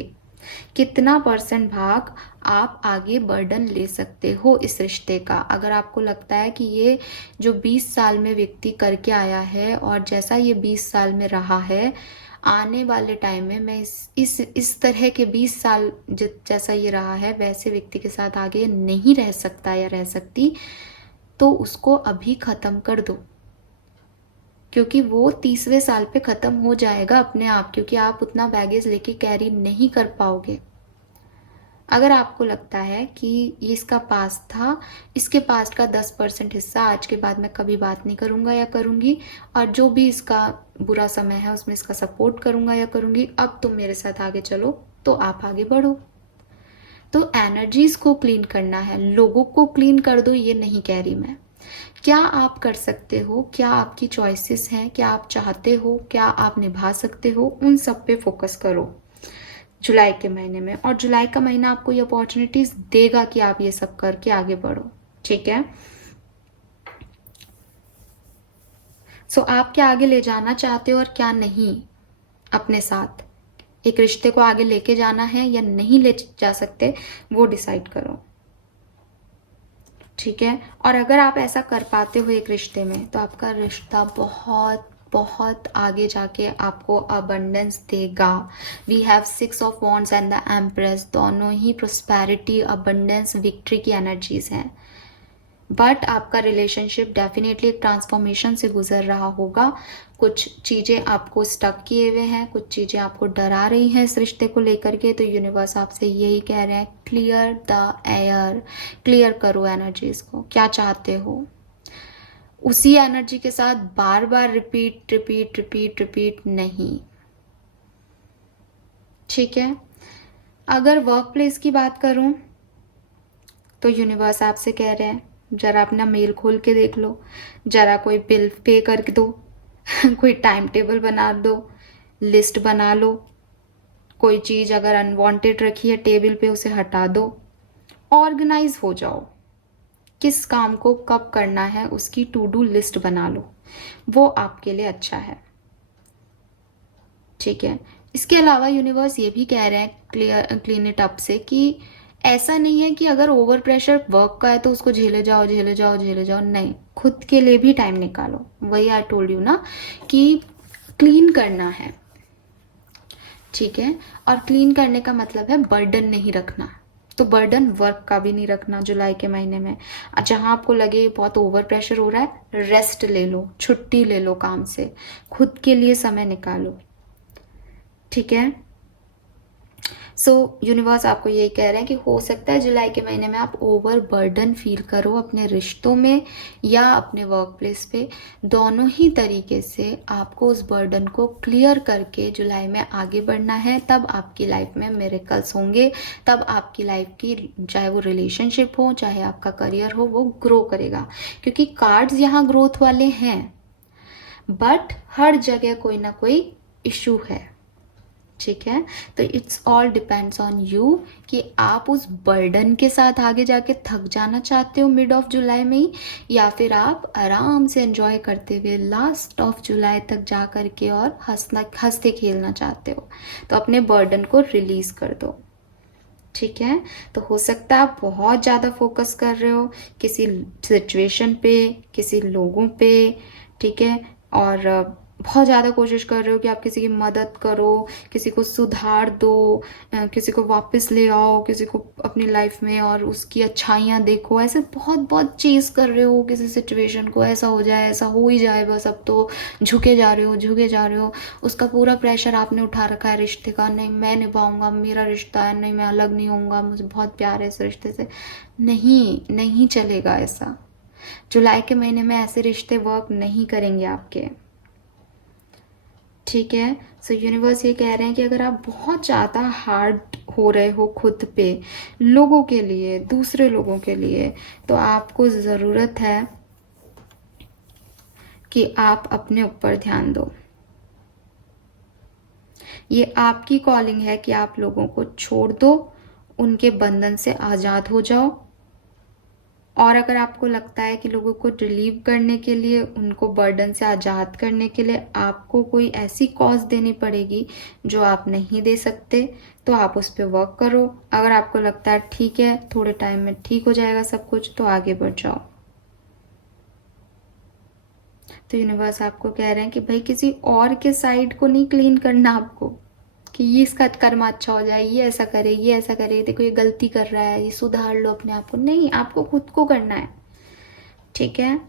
कितना % भाग आप आगे बर्डन ले सकते हो इस रिश्ते का। अगर आपको लगता है कि ये जो 20 साल में व्यक्ति करके आया है और जैसा ये 20 साल में रहा है, आने वाले टाइम में मैं इस तरह के 20 साल जैसा ये रहा है वैसे व्यक्ति के साथ आगे नहीं रह सकता या रह सकती, तो उसको अभी ख़त्म कर दो, क्योंकि वो 30वें साल पे ख़त्म हो जाएगा अपने आप, क्योंकि आप उतना बैगेज लेके कैरी नहीं कर पाओगे। अगर आपको लगता है कि ये इसका पास्ट था, इसके पास्ट का 10% हिस्सा आज के बाद मैं कभी बात नहीं करूँगा या करूँगी, और जो भी इसका बुरा समय है उसमें इसका सपोर्ट करूँगा या करूँगी, अब तुम मेरे साथ आगे चलो, तो आप आगे बढ़ो। तो एनर्जीज को क्लीन करना है, लोगों को क्लीन कर दो ये नहीं कह रही मैं। क्या आप कर सकते हो, क्या आपकी चॉइसेस हैं, क्या आप चाहते हो, क्या आप निभा सकते हो, उन सब पे फोकस करो जुलाई के महीने में। और जुलाई का महीना आपको ये अपॉर्चुनिटीज देगा कि आप ये सब करके आगे बढ़ो, ठीक है? सो आप क्या आगे ले जाना चाहते हो और क्या नहीं अपने साथ, एक रिश्ते को आगे लेके जाना है या नहीं ले जा सकते, वो डिसाइड करो, ठीक है। और अगर आप ऐसा कर पाते हो एक रिश्ते में, तो आपका रिश्ता बहुत बहुत आगे जाके आपको अबंडेंस देगा। We have 6 of wands and the empress, दोनों ही प्रोस्पेरिटी, अबंडेंस, विक्ट्री की एनर्जीज हैं। बट आपका रिलेशनशिप डेफिनेटली एक ट्रांसफॉर्मेशन से गुजर रहा होगा। कुछ चीज़ें आपको स्टक किए हुए हैं, कुछ चीज़ें आपको डरा रही हैं इस रिश्ते को लेकर के। तो यूनिवर्स आपसे यही कह रहे हैं, क्लियर द एयर, क्लियर करो एनर्जीज को, क्या चाहते हो। उसी एनर्जी के साथ बार बार रिपीट रिपीट रिपीट रिपीट नहीं, ठीक है। अगर वर्क प्लेस की बात करूं, तो यूनिवर्स आपसे कह रहे हैं, जरा अपना मेल खोल के देख लो, जरा कोई बिल पे कर दो कोई टाइम टेबल बना दो, लिस्ट बना लो। कोई चीज़ अगर अनवांटेड रखी है टेबल पे, उसे हटा दो। ऑर्गेनाइज हो जाओ, किस काम को कब करना है उसकी टू डू लिस्ट बना लो, वो आपके लिए अच्छा है, ठीक है। इसके अलावा यूनिवर्स ये भी कह रहे हैं क्लीन इट अप से, कि ऐसा नहीं है कि अगर ओवर प्रेशर वर्क का है तो उसको झेले जाओ झेले जाओ झेले जाओ, नहीं, खुद के लिए भी टाइम निकालो। वही आई टोल्ड यू ना, कि क्लीन करना है, ठीक है। और क्लीन करने का मतलब है बर्डन नहीं रखना। तो बर्डन वर्क का भी नहीं रखना जुलाई के महीने में। जहां आपको लगे बहुत ओवर प्रेशर हो रहा है, रेस्ट ले लो, छुट्टी ले लो काम से, खुद के लिए समय निकालो, ठीक है। सो यूनिवर्स आपको यही कह रहे हैं कि हो सकता है जुलाई के महीने में आप ओवर बर्डन फील करो अपने रिश्तों में या अपने वर्क प्लेस पे। दोनों ही तरीके से आपको उस बर्डन को क्लियर करके जुलाई में आगे बढ़ना है। तब आपकी लाइफ में मिरेकल्स होंगे, तब आपकी लाइफ की, चाहे वो रिलेशनशिप हो चाहे आपका करियर हो, वो ग्रो करेगा। क्योंकि कार्ड्स यहाँ ग्रोथ वाले हैं, बट हर जगह कोई ना कोई इशू है, ठीक है। तो it's all depends on you कि आप उस बर्डन के साथ आगे जाके थक जाना चाहते हो मिड ऑफ जुलाई में ही, या फिर आप आराम से एंजॉय करते हुए लास्ट ऑफ जुलाई तक जा करके और हंसते खेलना चाहते हो। तो अपने बर्डन को रिलीज कर दो, ठीक है। तो हो सकता है आप बहुत ज़्यादा फोकस कर रहे हो किसी सिचुएशन पे, किसी लोगों पे, ठीक है, और बहुत ज़्यादा कोशिश कर रहे हो कि आप किसी की मदद करो, किसी को सुधार दो, किसी को वापस ले आओ, किसी को अपनी लाइफ में और उसकी अच्छाइयाँ देखो। ऐसे बहुत बहुत चीज कर रहे हो किसी सिचुएशन को, ऐसा हो जाए, ऐसा हो ही जाए, बस अब तो झुके जा रहे हो झुके जा रहे हो। उसका पूरा प्रेशर आपने उठा रखा है रिश्ते का, नहीं मैं निभाऊंगा, मेरा रिश्ता है, नहीं मैं अलग नहीं होऊंगा, मुझे बहुत प्यार है इस रिश्ते से। नहीं, नहीं चलेगा ऐसा। जुलाई के महीने में ऐसे रिश्ते वर्क नहीं करेंगे आपके, ठीक है। सो यूनिवर्स ये कह रहे हैं कि अगर आप बहुत ज़्यादा हार्ड हो रहे हो खुद पे, लोगों के लिए, दूसरे लोगों के लिए, तो आपको ज़रूरत है कि आप अपने ऊपर ध्यान दो। ये आपकी कॉलिंग है कि आप लोगों को छोड़ दो, उनके बंधन से आज़ाद हो जाओ। और अगर आपको लगता है कि लोगों को रिलीव करने के लिए, उनको बर्डन से आज़ाद करने के लिए आपको कोई ऐसी कॉज देनी पड़ेगी जो आप नहीं दे सकते, तो आप उस पर वर्क करो। अगर आपको लगता है ठीक है थोड़े टाइम में ठीक हो जाएगा सब कुछ, तो आगे बढ़ जाओ। तो यूनिवर्स आपको कह रहे हैं कि भाई किसी और के साइड को नहीं क्लीन करना आपको, कि ये इसका कर्म अच्छा हो जाए, ये ऐसा करे, ये ऐसा करे, देखो ये गलती कर रहा है, ये सुधार लो अपने आप को। नहीं, आपको खुद को करना है, ठीक है।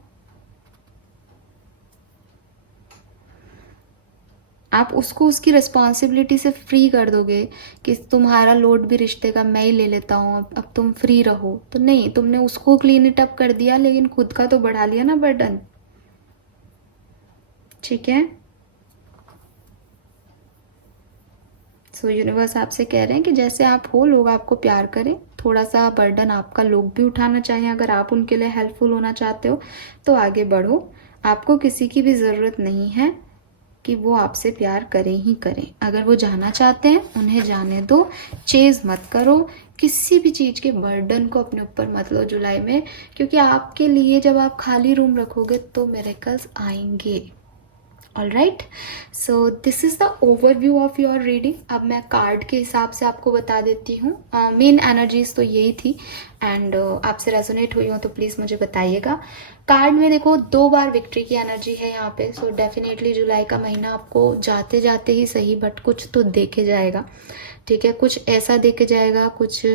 आप उसको उसकी रिस्पॉन्सिबिलिटी से फ्री कर दोगे कि तुम्हारा लोड भी रिश्ते का मैं ही ले लेता हूँ, अब तुम फ्री रहो। तो नहीं, तुमने उसको क्लीन इट अप कर दिया, लेकिन खुद का तो बढ़ा लिया ना बर्डन, ठीक है। सो यूनिवर्स आपसे कह रहे हैं कि जैसे आप हो, लोग आपको प्यार करें, थोड़ा सा बर्डन आपका लोग भी उठाना चाहें। अगर आप उनके लिए हेल्पफुल होना चाहते हो तो आगे बढ़ो। आपको किसी की भी ज़रूरत नहीं है कि वो आपसे प्यार करें ही करें। अगर वो जाना चाहते हैं उन्हें जाने दो, चेज मत करो, किसी भी चीज़ के बर्डन को अपने ऊपर मत लो जुलाई में। क्योंकि आपके लिए जब आप खाली रूम रखोगे तो मिरेकल्स आएंगे, all right, so this is the overview of your reading. अब मैं कार्ड के हिसाब से आपको बता देती हूँ। मेन एनर्जीज तो यही थी, एंड आपसे रेजोनेट हुई हो तो प्लीज़ मुझे बताइएगा। कार्ड में देखो 2 बार विक्ट्री की एनर्जी है यहाँ पे, सो डेफिनेटली जुलाई का महीना आपको जाते जाते ही सही बट कुछ तो देके जाएगा, ठीक है। कुछ ऐसा देके जाएगा, कुछ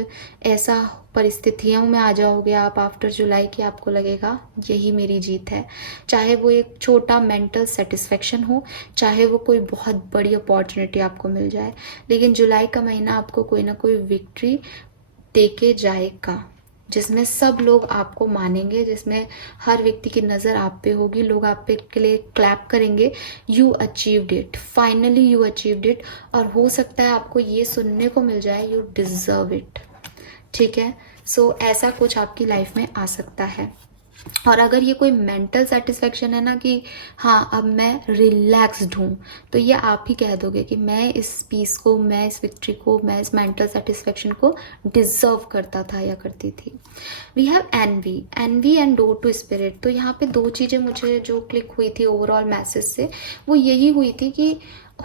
ऐसा परिस्थितियों में आ जाओगे आप आफ्टर जुलाई की आपको लगेगा यही मेरी जीत है। चाहे वो एक छोटा मेंटल सेटिस्फेक्शन हो, चाहे वो कोई बहुत बड़ी अपॉर्चुनिटी आपको मिल जाए, लेकिन जुलाई का महीना आपको कोई ना कोई विक्ट्री देके जाएगा, जिसमें सब लोग आपको मानेंगे, जिसमें हर व्यक्ति की नज़र आप पे होगी, लोग आप पे के लिए क्लैप करेंगे। You achieved it, finally you achieved it. और हो सकता है आपको ये सुनने को मिल जाए, यू डिजर्व इट, ठीक है। सो ऐसा कुछ आपकी लाइफ में आ सकता है। और अगर ये कोई मेंटल सेटिस्फेक्शन है ना कि हाँ अब मैं रिलैक्स्ड हूँ, तो ये आप ही कह दोगे कि मैं इस पीस को, मैं इस विक्ट्री को, मैं इस मेंटल सेटिस्फेक्शन को डिजर्व करता था या करती थी। We have envy, envy and door to spirit. तो यहाँ पे 2 चीज़ें मुझे जो क्लिक हुई थी ओवरऑल मैसेज से, वो यही हुई थी कि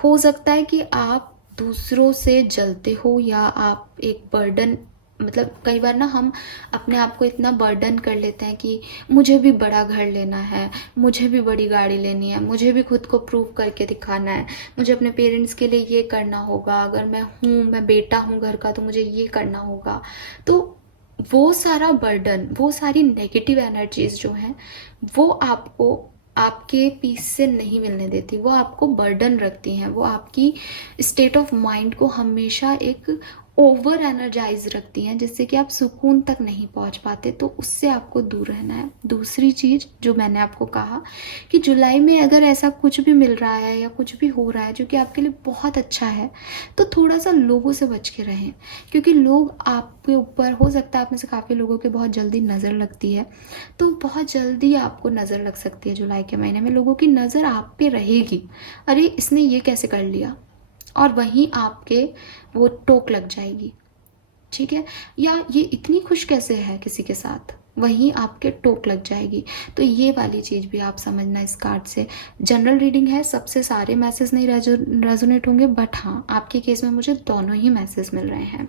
हो सकता है कि आप दूसरों से जलते हो, या आप एक बर्डन, मतलब कई बार ना हम अपने आप को इतना बर्डन कर लेते हैं कि मुझे भी बड़ा घर लेना है, मुझे भी बड़ी गाड़ी लेनी है, मुझे भी खुद को प्रूव करके दिखाना है, मुझे अपने पेरेंट्स के लिए ये करना होगा, अगर मैं बेटा हूँ घर का तो मुझे ये करना होगा। तो वो सारा बर्डन, वो सारी नेगेटिव एनर्जीज जो हैं, वो आपको आपके पीस से नहीं मिलने देती, वो आपको बर्डन रखती हैं, वो आपकी स्टेट ऑफ माइंड को हमेशा एक ओवर एनर्जाइज रखती हैं, जिससे कि आप सुकून तक नहीं पहुंच पाते। तो उससे आपको दूर रहना है। दूसरी चीज़ जो मैंने आपको कहा कि जुलाई में अगर ऐसा कुछ भी मिल रहा है या कुछ भी हो रहा है जो कि आपके लिए बहुत अच्छा है, तो थोड़ा सा लोगों से बच के रहें, क्योंकि लोग आपके ऊपर, हो सकता है आप में से काफ़ी लोगों के बहुत जल्दी नज़र लगती है, तो बहुत जल्दी आपको नज़र लग सकती है। जुलाई के महीने में लोगों की नज़र आप पे रहेगी, अरे इसने ये कैसे कर लिया, और वहीं आपके वो टोक लग जाएगी, ठीक है। या ये इतनी खुश कैसे है किसी के साथ, वहीं आपके टोक लग जाएगी। तो ये वाली चीज़ भी आप समझना इस कार्ड से। जनरल रीडिंग है, सबसे सारे मैसेज नहीं रेजोनेट होंगे, बट हाँ आपके केस में मुझे दोनों ही मैसेज मिल रहे हैं।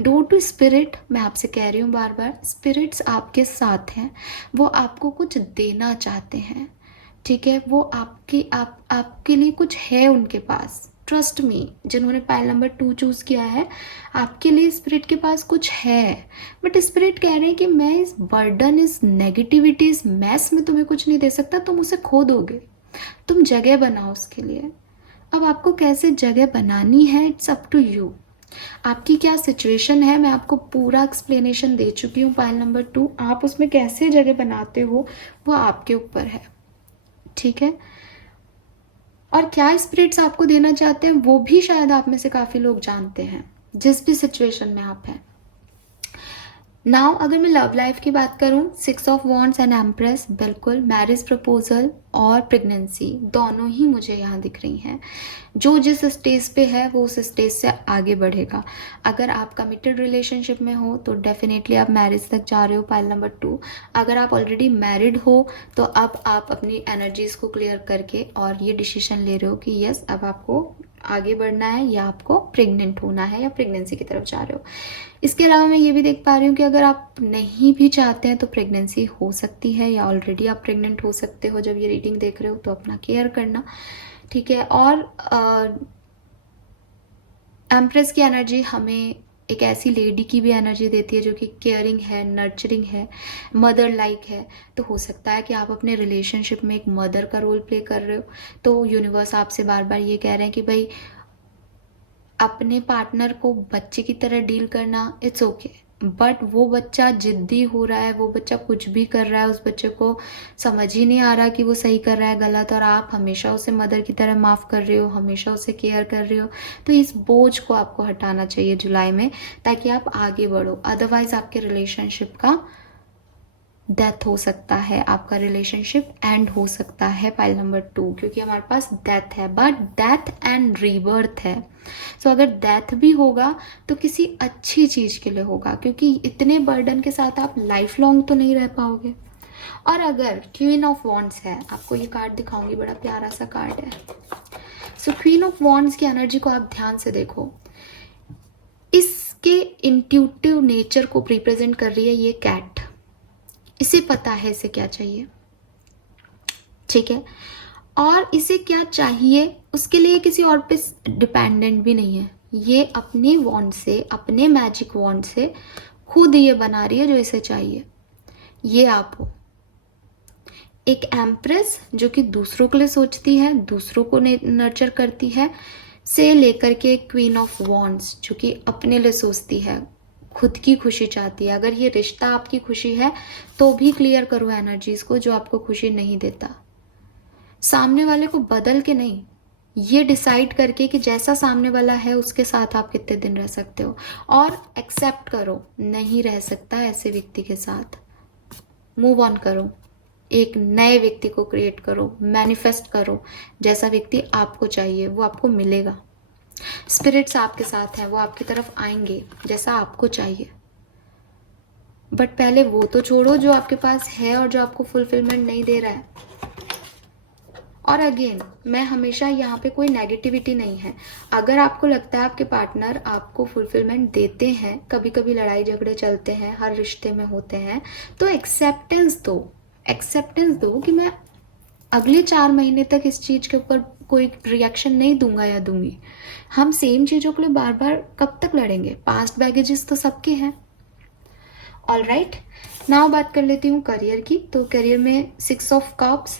डोर टू स्पिरिट, मैं आपसे कह रही हूँ बार बार, स्पिरिट्स आपके साथ हैं, वो आपको कुछ देना चाहते हैं, ठीक है। वो आपके लिए कुछ है उनके पास। ट्रस्ट मी, जिन्होंने पाइल नंबर 2 चूज़ किया है, आपके लिए स्पिरिट के पास कुछ है, बट स्पिरिट कह रहे हैं कि मैं इस बर्डन, इस नेगेटिविटी, इस मैस में तुम्हें कुछ नहीं दे सकता, तुम उसे खो दोगे, तुम जगह बनाओ उसके लिए। अब आपको कैसे जगह बनानी है, इट्स अप टू यू। आपकी क्या सिचुएशन है, मैं आपको पूरा एक्सप्लेनेशन दे चुकी हूँ पाइल नंबर 2। आप उसमें कैसे जगह बनाते हो वो आपके ऊपर है, ठीक है। और क्या स्पिरिट्स आपको देना चाहते हैं वो भी शायद आप में से काफ़ी लोग जानते हैं, जिस भी सिचुएशन में आप हैं। नाउ अगर मैं लव लाइफ की बात करूं, 6 ऑफ वॉन्ड्स एंड एम्प्रेस, बिल्कुल मैरिज प्रपोजल और प्रेगनेंसी दोनों ही मुझे यहाँ दिख रही हैं। जो जिस स्टेज पे है वो उस स्टेज से आगे बढ़ेगा। अगर आप कमिटेड रिलेशनशिप में हो तो डेफिनेटली आप मैरिज तक जा रहे हो, पाइल नंबर 2। अगर आप ऑलरेडी मैरिड हो तो अब आप अपनी एनर्जीज को क्लियर करके और ये डिसीजन ले रहे हो कि यस अब आपको आगे बढ़ना है, या आपको प्रेग्नेंट होना है, या प्रेगनेंसी की तरफ जा रहे हो। इसके अलावा मैं ये भी देख पा रही हूँ कि अगर आप नहीं भी चाहते हैं तो प्रेगनेंसी हो सकती है, या ऑलरेडी आप प्रेग्नेंट हो सकते हो जब ये रीडिंग देख रहे हो, तो अपना केयर करना, ठीक है। और एम्प्रेस की एनर्जी हमें एक ऐसी लेडी की भी एनर्जी देती है जो कि केयरिंग है, नर्चरिंग है, मदर लाइक है। तो हो सकता है कि आप अपने रिलेशनशिप में एक मदर का रोल प्ले कर रहे हो, तो यूनिवर्स आपसे बार बार ये कह रहे हैं कि भाई अपने पार्टनर को बच्चे की तरह डील करना, इट्स ओके, बट वो बच्चा जिद्दी हो रहा है, वो बच्चा कुछ भी कर रहा है, उस बच्चे को समझ ही नहीं आ रहा कि वो सही कर रहा है गलत, और आप हमेशा उसे मदर की तरह माफ़ कर रहे हो, हमेशा उसे केयर कर रहे हो। तो इस बोझ को आपको हटाना चाहिए जुलाई में, ताकि आप आगे बढ़ो। अदरवाइज आपके रिलेशनशिप का डेथ हो सकता है, आपका रिलेशनशिप एंड हो सकता है, पाइल नंबर 2, क्योंकि हमारे पास डेथ है, बट डेथ एंड रीबर्थ है। सो अगर डेथ भी होगा तो किसी अच्छी चीज़ के लिए होगा, क्योंकि इतने बर्डन के साथ आप लाइफ लॉन्ग तो नहीं रह पाओगे। और अगर क्वीन ऑफ वॉन्ड्स है, आपको ये कार्ड दिखाऊंगी, बड़ा प्यारा सा कार्ड है। सो क्वीन ऑफ वॉन्ड्स की एनर्जी को आप ध्यान से देखो, इसके इंट्यूटिव नेचर को रिप्रेजेंट कर रही है ये कैट। इसे पता है इसे क्या चाहिए, ठीक है, और इसे क्या चाहिए उसके लिए किसी और पे डिपेंडेंट भी नहीं है। ये अपने वॉन्ड से, अपने मैजिक वॉन्ड से खुद ये बना रही है जो इसे चाहिए। ये आप हो, एक एम्प्रेस जो कि दूसरों के लिए सोचती है, दूसरों को नर्चर करती है, से लेकर के क्वीन ऑफ वॉन्ड्स जो कि अपने लिए सोचती है, खुद की खुशी चाहती है। अगर ये रिश्ता आपकी खुशी है तो भी क्लियर करो एनर्जीज को जो आपको खुशी नहीं देता। सामने वाले को बदल के नहीं, ये डिसाइड करके कि जैसा सामने वाला है उसके साथ आप कितने दिन रह सकते हो, और एक्सेप्ट करो नहीं रह सकता ऐसे व्यक्ति के साथ, मूव ऑन करो, एक नए व्यक्ति को क्रिएट करो, मैनिफेस्ट करो। जैसा व्यक्ति आपको चाहिए वो आपको मिलेगा। स्पिरिट्स आपके साथ हैं, वो आपकी तरफ आएंगे जैसा आपको चाहिए। बट पहले वो तो छोड़ो जो आपके पास है और जो आपको फुलफिलमेंट नहीं दे रहा है। और अगेन, मैं हमेशा यहाँ पे कोई नेगेटिविटी नहीं है। अगर आपको लगता है आपके पार्टनर आपको फुलफिलमेंट देते हैं, कभी कभी लड़ाई झगड़े चलते हैं, हर रिश्ते में होते हैं, तो एक्सेप्टेंस दो, एक्सेप्टेंस दो कि मैं अगले 4 महीने तक इस चीज़ के ऊपर कोई रिएक्शन नहीं दूंगा या दूंगी। हम सेम चीज़ों के लिए बार बार कब तक लड़ेंगे? पास्ट बैगेजेस तो सबके हैं। ऑल राइट, नाउ बात कर लेती हूँ करियर की। तो करियर में 6 of cups,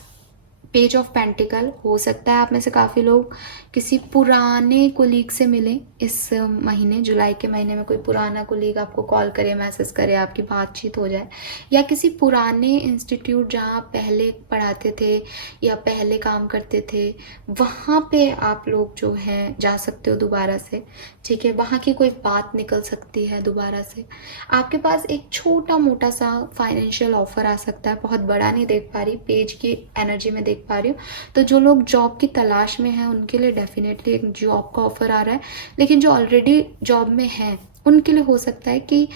page of pentacle. हो सकता है आप में से काफ़ी लोग किसी पुराने कोलीग से मिलें इस महीने, जुलाई के महीने में कोई पुराना कोलीग आपको कॉल करे, मैसेज करे, आपकी बातचीत हो जाए, या किसी पुराने इंस्टीट्यूट जहाँ आप पहले पढ़ाते थे या पहले काम करते थे वहाँ पे आप लोग जो हैं जा सकते हो दोबारा से, ठीक है। वहाँ की कोई बात निकल सकती है दोबारा से। आपके पास एक छोटा मोटा सा फाइनेंशियल ऑफर आ सकता है, बहुत बड़ा नहीं देख पा रही, पेज की एनर्जी में देख पा रही हूँ। तो जो लोग जॉब की तलाश में हैं उनके लिए डेफिनेटली एक जॉब का ऑफर आ रहा है, लेकिन जो ऑलरेडी जॉब में हैं उनके लिए हो सकता है कि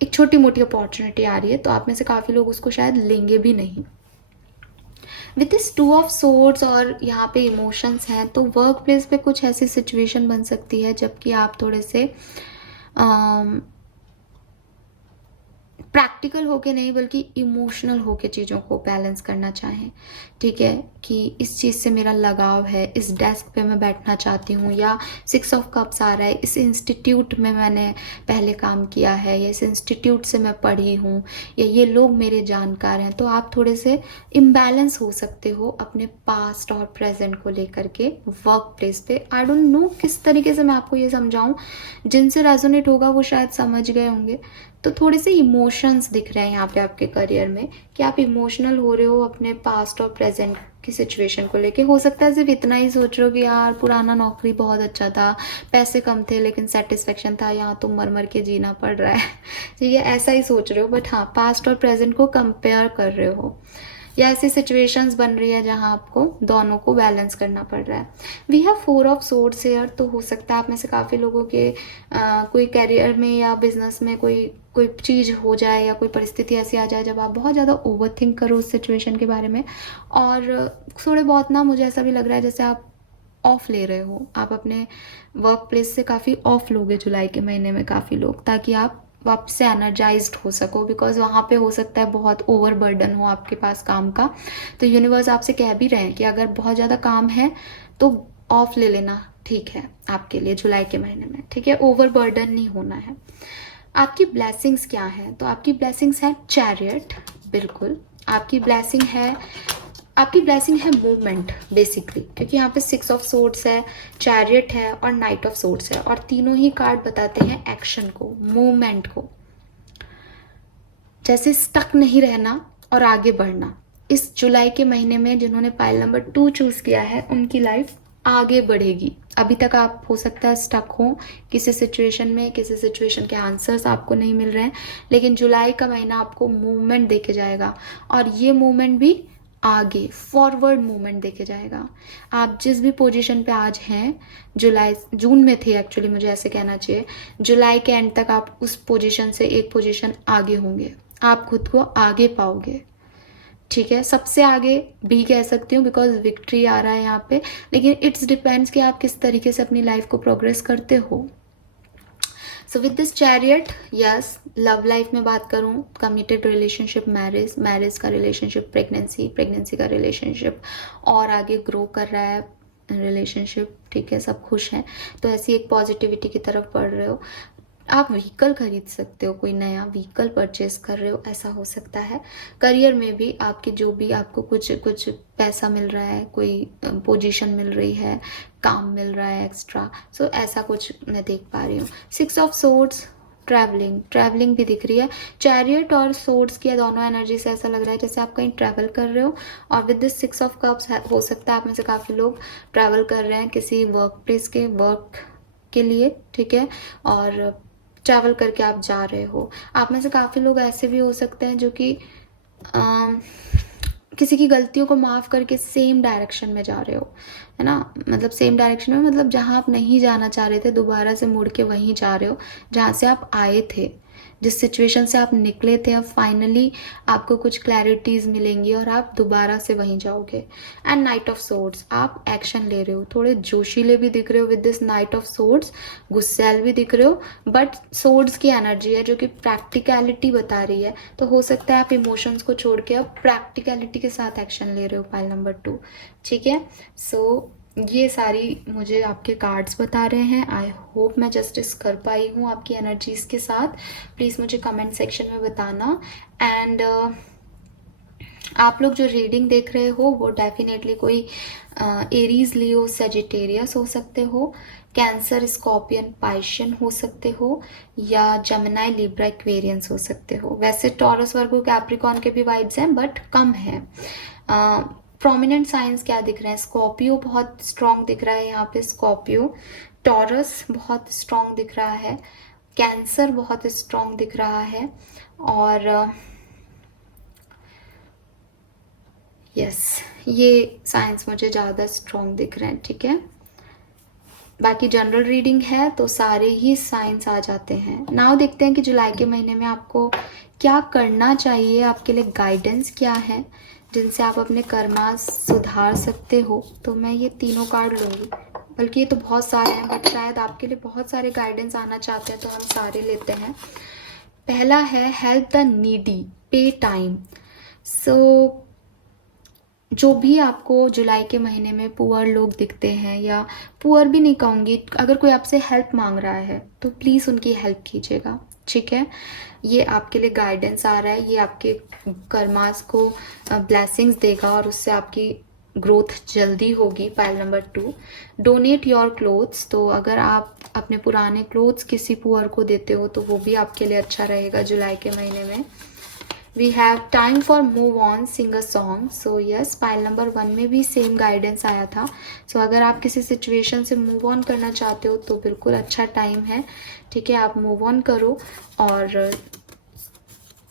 एक छोटी मोटी अपॉर्चुनिटी आ रही है, तो आप में से काफ़ी लोग उसको शायद लेंगे भी नहीं। विद दिस 2 ऑफ सोर्ड्स और यहाँ पे इमोशंस हैं, तो वर्क प्लेस पे कुछ ऐसी सिचुएशन बन सकती है जबकि आप थोड़े से प्रैक्टिकल होके नहीं बल्कि इमोशनल होके चीज़ों को बैलेंस करना चाहें, ठीक है, कि इस चीज़ से मेरा लगाव है, इस डेस्क पे मैं बैठना चाहती हूँ, या 6 ऑफ कप्स आ रहा है, इस इंस्टीट्यूट में मैंने पहले काम किया है, या इस इंस्टीट्यूट से मैं पढ़ी हूँ, या ये लोग मेरे जानकार हैं। तो आप थोड़े से इम्बैलेंस हो सकते हो अपने पास्ट और प्रेजेंट को लेकर के वर्क प्लेस पे। आई डोंट नो किस तरीके से मैं आपको ये समझाऊँ, जिनसे रेजोनेट होगा वो शायद समझ गए होंगे। तो थोड़े से इमोशंस दिख रहे हैं यहाँ पे आपके करियर में कि आप इमोशनल हो रहे हो अपने पास्ट और प्रेजेंट की सिचुएशन को लेके। हो सकता है सिर्फ इतना ही सोच रहे हो कि यार पुराना नौकरी बहुत अच्छा था, पैसे कम थे लेकिन सेटिस्फेक्शन था, यहाँ तो मर मर के जीना पड़ रहा है, ठीक है, ऐसा ही सोच रहे हो। बट हाँ, पास्ट और प्रेजेंट को कंपेयर कर रहे हो, या ऐसी सिचुएशंस बन रही है जहां आपको दोनों को बैलेंस करना पड़ रहा है। We have 4 of swords here, तो हो सकता है आप में से काफ़ी लोगों के कोई करियर में या बिजनेस में कोई चीज़ हो जाए या कोई परिस्थिति ऐसी आ जाए जब आप बहुत ज़्यादा ओवर थिंक करो उस सिचुएशन के बारे में, और थोड़े बहुत ना मुझे ऐसा भी लग रहा है जैसे आप ऑफ ले रहे हो, आप अपने वर्क प्लेस से काफ़ी ऑफ लोगे जुलाई के महीने में काफ़ी लोग, ताकि आप वापस से एनर्जाइज्ड हो सको, बिकॉज वहाँ पे हो सकता है बहुत ओवर बर्डन हो आपके पास काम का। तो यूनिवर्स आपसे कह भी रहे हैं कि अगर बहुत ज़्यादा काम है तो ऑफ ले लेना ठीक है आपके लिए जुलाई के महीने में, ठीक है, ओवर बर्डन नहीं होना है। आपकी ब्लेसिंग्स क्या है? तो आपकी ब्लेसिंग्स है चैरियट, बिल्कुल आपकी ब्लेसिंग है मूवमेंट बेसिकली, क्योंकि यहाँ पे 6 ऑफ सोर्ड्स है, चैरियट है और नाइट ऑफ सोर्ड्स है, और तीनों ही कार्ड बताते हैं एक्शन को, मूवमेंट को, जैसे स्टक नहीं रहना और आगे बढ़ना। इस जुलाई के महीने में जिन्होंने पाइल नंबर 2 चूज किया है उनकी लाइफ आगे बढ़ेगी। अभी तक आप हो सकता है स्टक हो किसी सिचुएशन में, किसी सिचुएशन के आंसर्स आपको नहीं मिल रहे हैं, लेकिन जुलाई का महीना आपको मूवमेंट देके जाएगा, और ये मूवमेंट भी आगे फॉरवर्ड मूवमेंट देके जाएगा। आप जिस भी पोजीशन पे आज हैं, जून में थे एक्चुअली, मुझे ऐसे कहना चाहिए, जुलाई के एंड तक आप उस पोजीशन से एक पोजीशन आगे होंगे, आप खुद को आगे पाओगे, ठीक है, सबसे आगे भी कह सकती हूँ बिकॉज विक्ट्री आ रहा है यहाँ पे, लेकिन इट्स डिपेंड्स कि आप किस तरीके से अपनी लाइफ को प्रोग्रेस करते हो। So with this chariot, yes, love life में बात करूँ, कमिटेड रिलेशनशिप, मैरिज, मैरिज का रिलेशनशिप, प्रेगनेंसी, प्रेगनेंसी का रिलेशनशिप, और आगे ग्रो कर रहा है रिलेशनशिप, ठीक है, सब खुश हैं, तो ऐसी एक पॉजिटिविटी की तरफ बढ़ रहे हो। आप व्हीकल खरीद सकते हो, कोई नया व्हीकल परचेस कर रहे हो, ऐसा हो सकता है। करियर में भी आपकी जो भी आपको कुछ कुछ पैसा मिल रहा है, कोई पोजीशन मिल रही है, काम मिल रहा है एक्स्ट्रा, सो ऐसा कुछ मैं देख पा रही हूँ। 6 ऑफ सोर्ड्स, ट्रैवलिंग, ट्रैवलिंग भी दिख रही है। चैरियट और सोर्ड्स की दोनों एनर्जी से ऐसा लग रहा है जैसे आप कहीं ट्रैवल कर रहे हो, और विद दिस 6 ऑफ कप्स हो सकता है आप में से काफ़ी लोग ट्रैवल कर रहे हैं किसी वर्क प्लेस के वर्क के लिए, ठीक है, और ट्रैवल करके आप जा रहे हो। आप में से काफ़ी लोग ऐसे भी हो सकते हैं जो कि किसी की गलतियों को माफ़ करके सेम डायरेक्शन में जा रहे हो, है ना, मतलब सेम डायरेक्शन में, मतलब जहाँ आप नहीं जाना चाह रहे थे दोबारा से मुड़ के वहीं जा रहे हो जहाँ से आप आए थे, जिस सिचुएशन से आप निकले थे। अब फाइनली आपको कुछ क्लैरिटीज़ मिलेंगी और आप दोबारा से वहीं जाओगे। एंड नाइट ऑफ सोर्ड्स, आप एक्शन ले रहे हो, थोड़े जोशीले भी दिख रहे हो with this knight of swords, गुस्सैल भी दिख रहे हो, बट सोर्ड्स की एनर्जी है जो कि प्रैक्टिकलिटी बता रही है, तो हो सकता है आप इमोशंस को छोड़ के अब प्रैक्टिकलिटी के साथ एक्शन ले रहे हो, पाइल नंबर 2, ठीक है। सो ये सारी मुझे आपके कार्ड्स बता रहे हैं। आई होप मैं जस्टिस कर पाई हूँ आपकी एनर्जीज़ के साथ। प्लीज़ मुझे कमेंट सेक्शन में बताना। एंड आप लोग जो रीडिंग देख रहे हो वो डेफिनेटली कोई एरीज, लियो, सेजिटेरियस हो सकते हो, कैंसर, स्कॉर्पियन, पाइशियन हो सकते हो, या जमिनाई, लिब्रा, एक्वेरियंस हो सकते हो। वैसे टॉरस, वर्गो, कैप्रिकॉन के भी वाइब्स हैं बट कम है। प्रोमिनेंट साइंस क्या दिख रहे हैं? स्कॉर्पियो बहुत स्ट्रॉन्ग दिख रहा है यहाँ पे, स्कॉर्पियो। टॉरस बहुत स्ट्रॉन्ग दिख रहा है, कैंसर बहुत स्ट्रॉन्ग दिख रहा है, और यस, ये साइंस मुझे ज़्यादा स्ट्रॉन्ग दिख रहे हैं, ठीक है। बाकी जनरल रीडिंग है तो सारे ही साइंस आ जाते हैं। नाउ देखते हैं कि जुलाई के महीने में आपको क्या करना चाहिए, आपके लिए गाइडेंस क्या है जिनसे आप अपने कर्मा सुधार सकते हो। तो मैं ये तीनों कार्ड लूँगी, बल्कि ये तो बहुत सारे हैं बट शायद आपके लिए बहुत सारे गाइडेंस आना चाहते हैं तो हम सारे लेते हैं। पहला है हेल्प द नीडी, पे टाइम। सो जो भी आपको जुलाई के महीने में पुअर लोग दिखते हैं, या पुअर भी नहीं कहूँगी, अगर कोई आपसे हेल्प मांग रहा है तो प्लीज़ उनकी हेल्प कीजिएगा, ठीक है। ये आपके लिए गाइडेंस आ रहा है, ये आपके कर्मास को ब्लेसिंग्स देगा और उससे आपकी ग्रोथ जल्दी होगी। Pile number 2, donate your clothes. तो अगर आप अपने पुराने क्लोथ्स किसी पुअर को देते हो तो वो भी आपके लिए अच्छा रहेगा जुलाई के महीने में। We have time for move on, sing a song. So yes, pile number 1 में भी सेम गाइडेंस आया था। सो अगर आप किसी सिचुएशन से मूव ऑन करना चाहते हो तो बिल्कुल अच्छा टाइम है, ठीक है। आप मूव ऑन करो और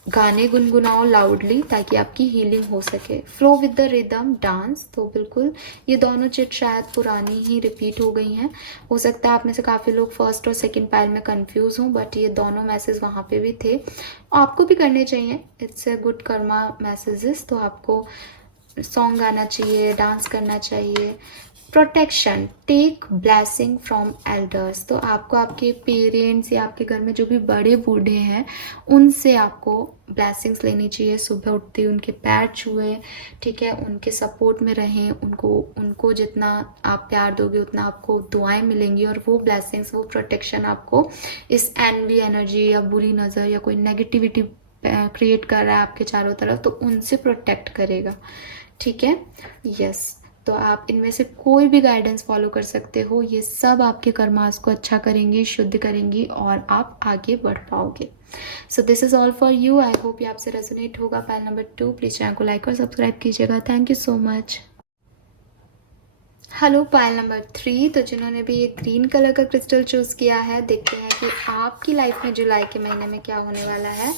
गाने गुनगुनाओ लाउडली ताकि आपकी हीलिंग हो सके। Flow with the rhythm, dance. तो बिल्कुल ये दोनों चिट शायद पुरानी ही रिपीट हो गई हैं। हो सकता है आप में से काफ़ी लोग फर्स्ट और सेकंड पाइल में कंफ्यूज हों, बट ये दोनों मैसेज वहाँ पे भी थे, आपको भी करने चाहिए। It's a good karma messages. तो आपको सॉन्ग गाना चाहिए, डांस करना चाहिए। Protection, take blessing from elders. तो आपको आपके पेरेंट्स या आपके घर में जो भी बड़े बूढ़े हैं उनसे आपको ब्लेसिंग्स लेनी चाहिए। सुबह उठते ही उनके पैर छुए, ठीक है, उनके सपोर्ट में रहें, उनको जितना आप प्यार दोगे उतना आपको दुआएं मिलेंगी, और वो ब्लेसिंग्स, वो प्रोटेक्शन आपको इस एनवी एनर्जी या बुरी नज़र या कोई नेगेटिविटी क्रिएट कर रहा है आपके चारों तरफ तो उनसे प्रोटेक्ट करेगा, ठीक है। यस, तो आप इनमें से कोई भी गाइडेंस फॉलो कर सकते हो, ये सब आपके कर्मास को अच्छा करेंगी, शुद्ध करेंगी और आप आगे बढ़ पाओगे। So this is all for you. I hope ये आपसे रेजोनेट होगा। पाइल नंबर 2, प्लीज़ चैनल को लाइक और सब्सक्राइब कीजिएगा। Thank you so much. Hello pile number 3, तो जिन्होंने भी ये ग्रीन कलर का क्रिस्टल चूज़ किया है, देखते हैं कि आपकी लाइफ में जुलाई के महीने में क्या होने वाला है।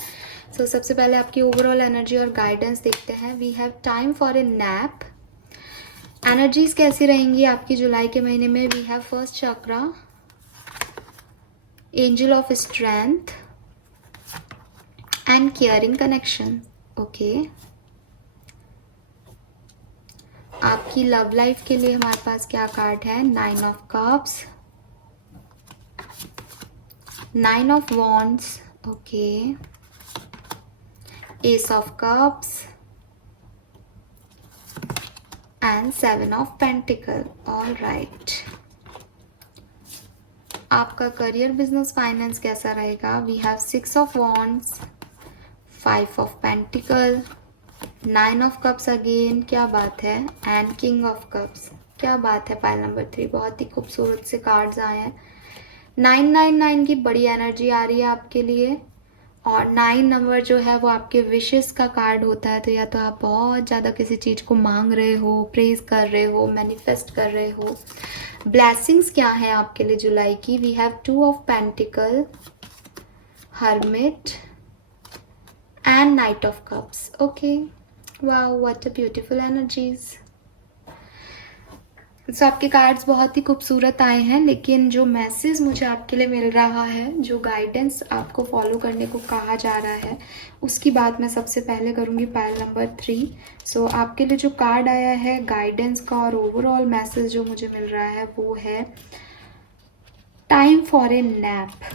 सो सबसे पहले आपकी ओवरऑल एनर्जी और गाइडेंस देखते हैं। We have time for a nap. Energies कैसी रहेंगी आपकी जुलाई के महीने में? We have first chakra, angel of strength and caring connection. Okay, आपकी लव लाइफ के लिए हमारे पास क्या कार्ड है? 9 of cups, 9 of wands, okay, ace of cups and 7 of pentacle. All right, आपका करियर, बिजनेस, फाइनेंस कैसा रहेगा? We have 6 of wands, 5 of pentacle, 9 of cups again, क्या बात है, एंड किंग ऑफ कप्स, क्या बात है। पाइल नंबर 3, बहुत ही खूबसूरत से कार्ड्स आए हैं। 999 की बड़ी एनर्जी आ रही है आपके लिए, और 9 नंबर जो है वो आपके विशेस का कार्ड होता है। तो या तो आप बहुत ज़्यादा किसी चीज़ को मांग रहे हो, प्रेज कर रहे हो, मैनिफेस्ट कर रहे हो। ब्लेसिंग्स क्या है आपके लिए जुलाई की? We have 2 of pentacles, hermit and knight of cups. Okay, wow, what a beautiful energies. So आपके कार्ड्स बहुत ही खूबसूरत आए हैं, लेकिन जो मैसेज मुझे आपके लिए मिल रहा है, जो गाइडेंस आपको फॉलो करने को कहा जा रहा है, उसकी बात मैं सबसे पहले करूँगी पाइल नंबर 3। सो आपके लिए जो कार्ड आया है गाइडेंस का और ओवरऑल मैसेज जो मुझे मिल रहा है वो है टाइम फॉर ए नैप।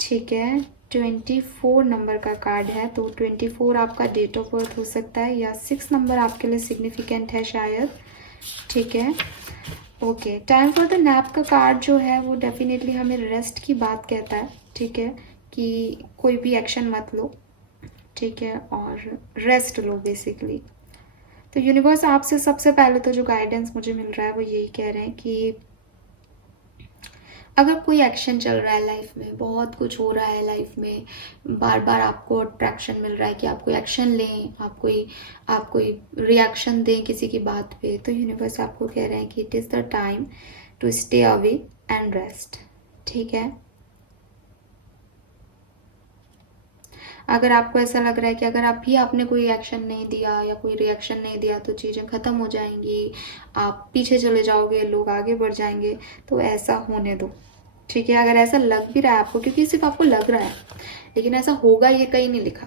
ठीक है, 24 नंबर का कार्ड है, तो 24 आपका डेट ऑफ बर्थ हो सकता है, या 6 नंबर आपके लिए सिग्निफिकेंट है शायद। ठीक है, okay, time for the nap का कार्ड जो है वो डेफिनेटली हमें रेस्ट की बात कहता है। ठीक है, कि कोई भी एक्शन मत लो, ठीक है, और रेस्ट लो बेसिकली। तो यूनिवर्स आपसे सबसे पहले तो जो गाइडेंस मुझे मिल रहा है वो यही कह रहे हैं कि अगर कोई एक्शन चल रहा है लाइफ में, बहुत कुछ हो रहा है लाइफ में, बार बार आपको अट्रैक्शन मिल रहा है कि आप कोई एक्शन लें, आप कोई रिएक्शन दें किसी की बात पे, तो यूनिवर्स आपको कह रहे हैं कि it is the time to stay away and rest. ठीक है, अगर आपको ऐसा लग रहा है कि अगर आप भी आपने कोई एक्शन नहीं दिया या कोई रिएक्शन नहीं दिया तो चीज़ें ख़त्म हो जाएंगी, आप पीछे चले जाओगे, लोग आगे बढ़ जाएंगे, तो ऐसा होने दो। ठीक है, अगर ऐसा लग भी रहा है आपको, क्योंकि सिर्फ आपको लग रहा है, लेकिन ऐसा होगा ये कहीं नहीं लिखा,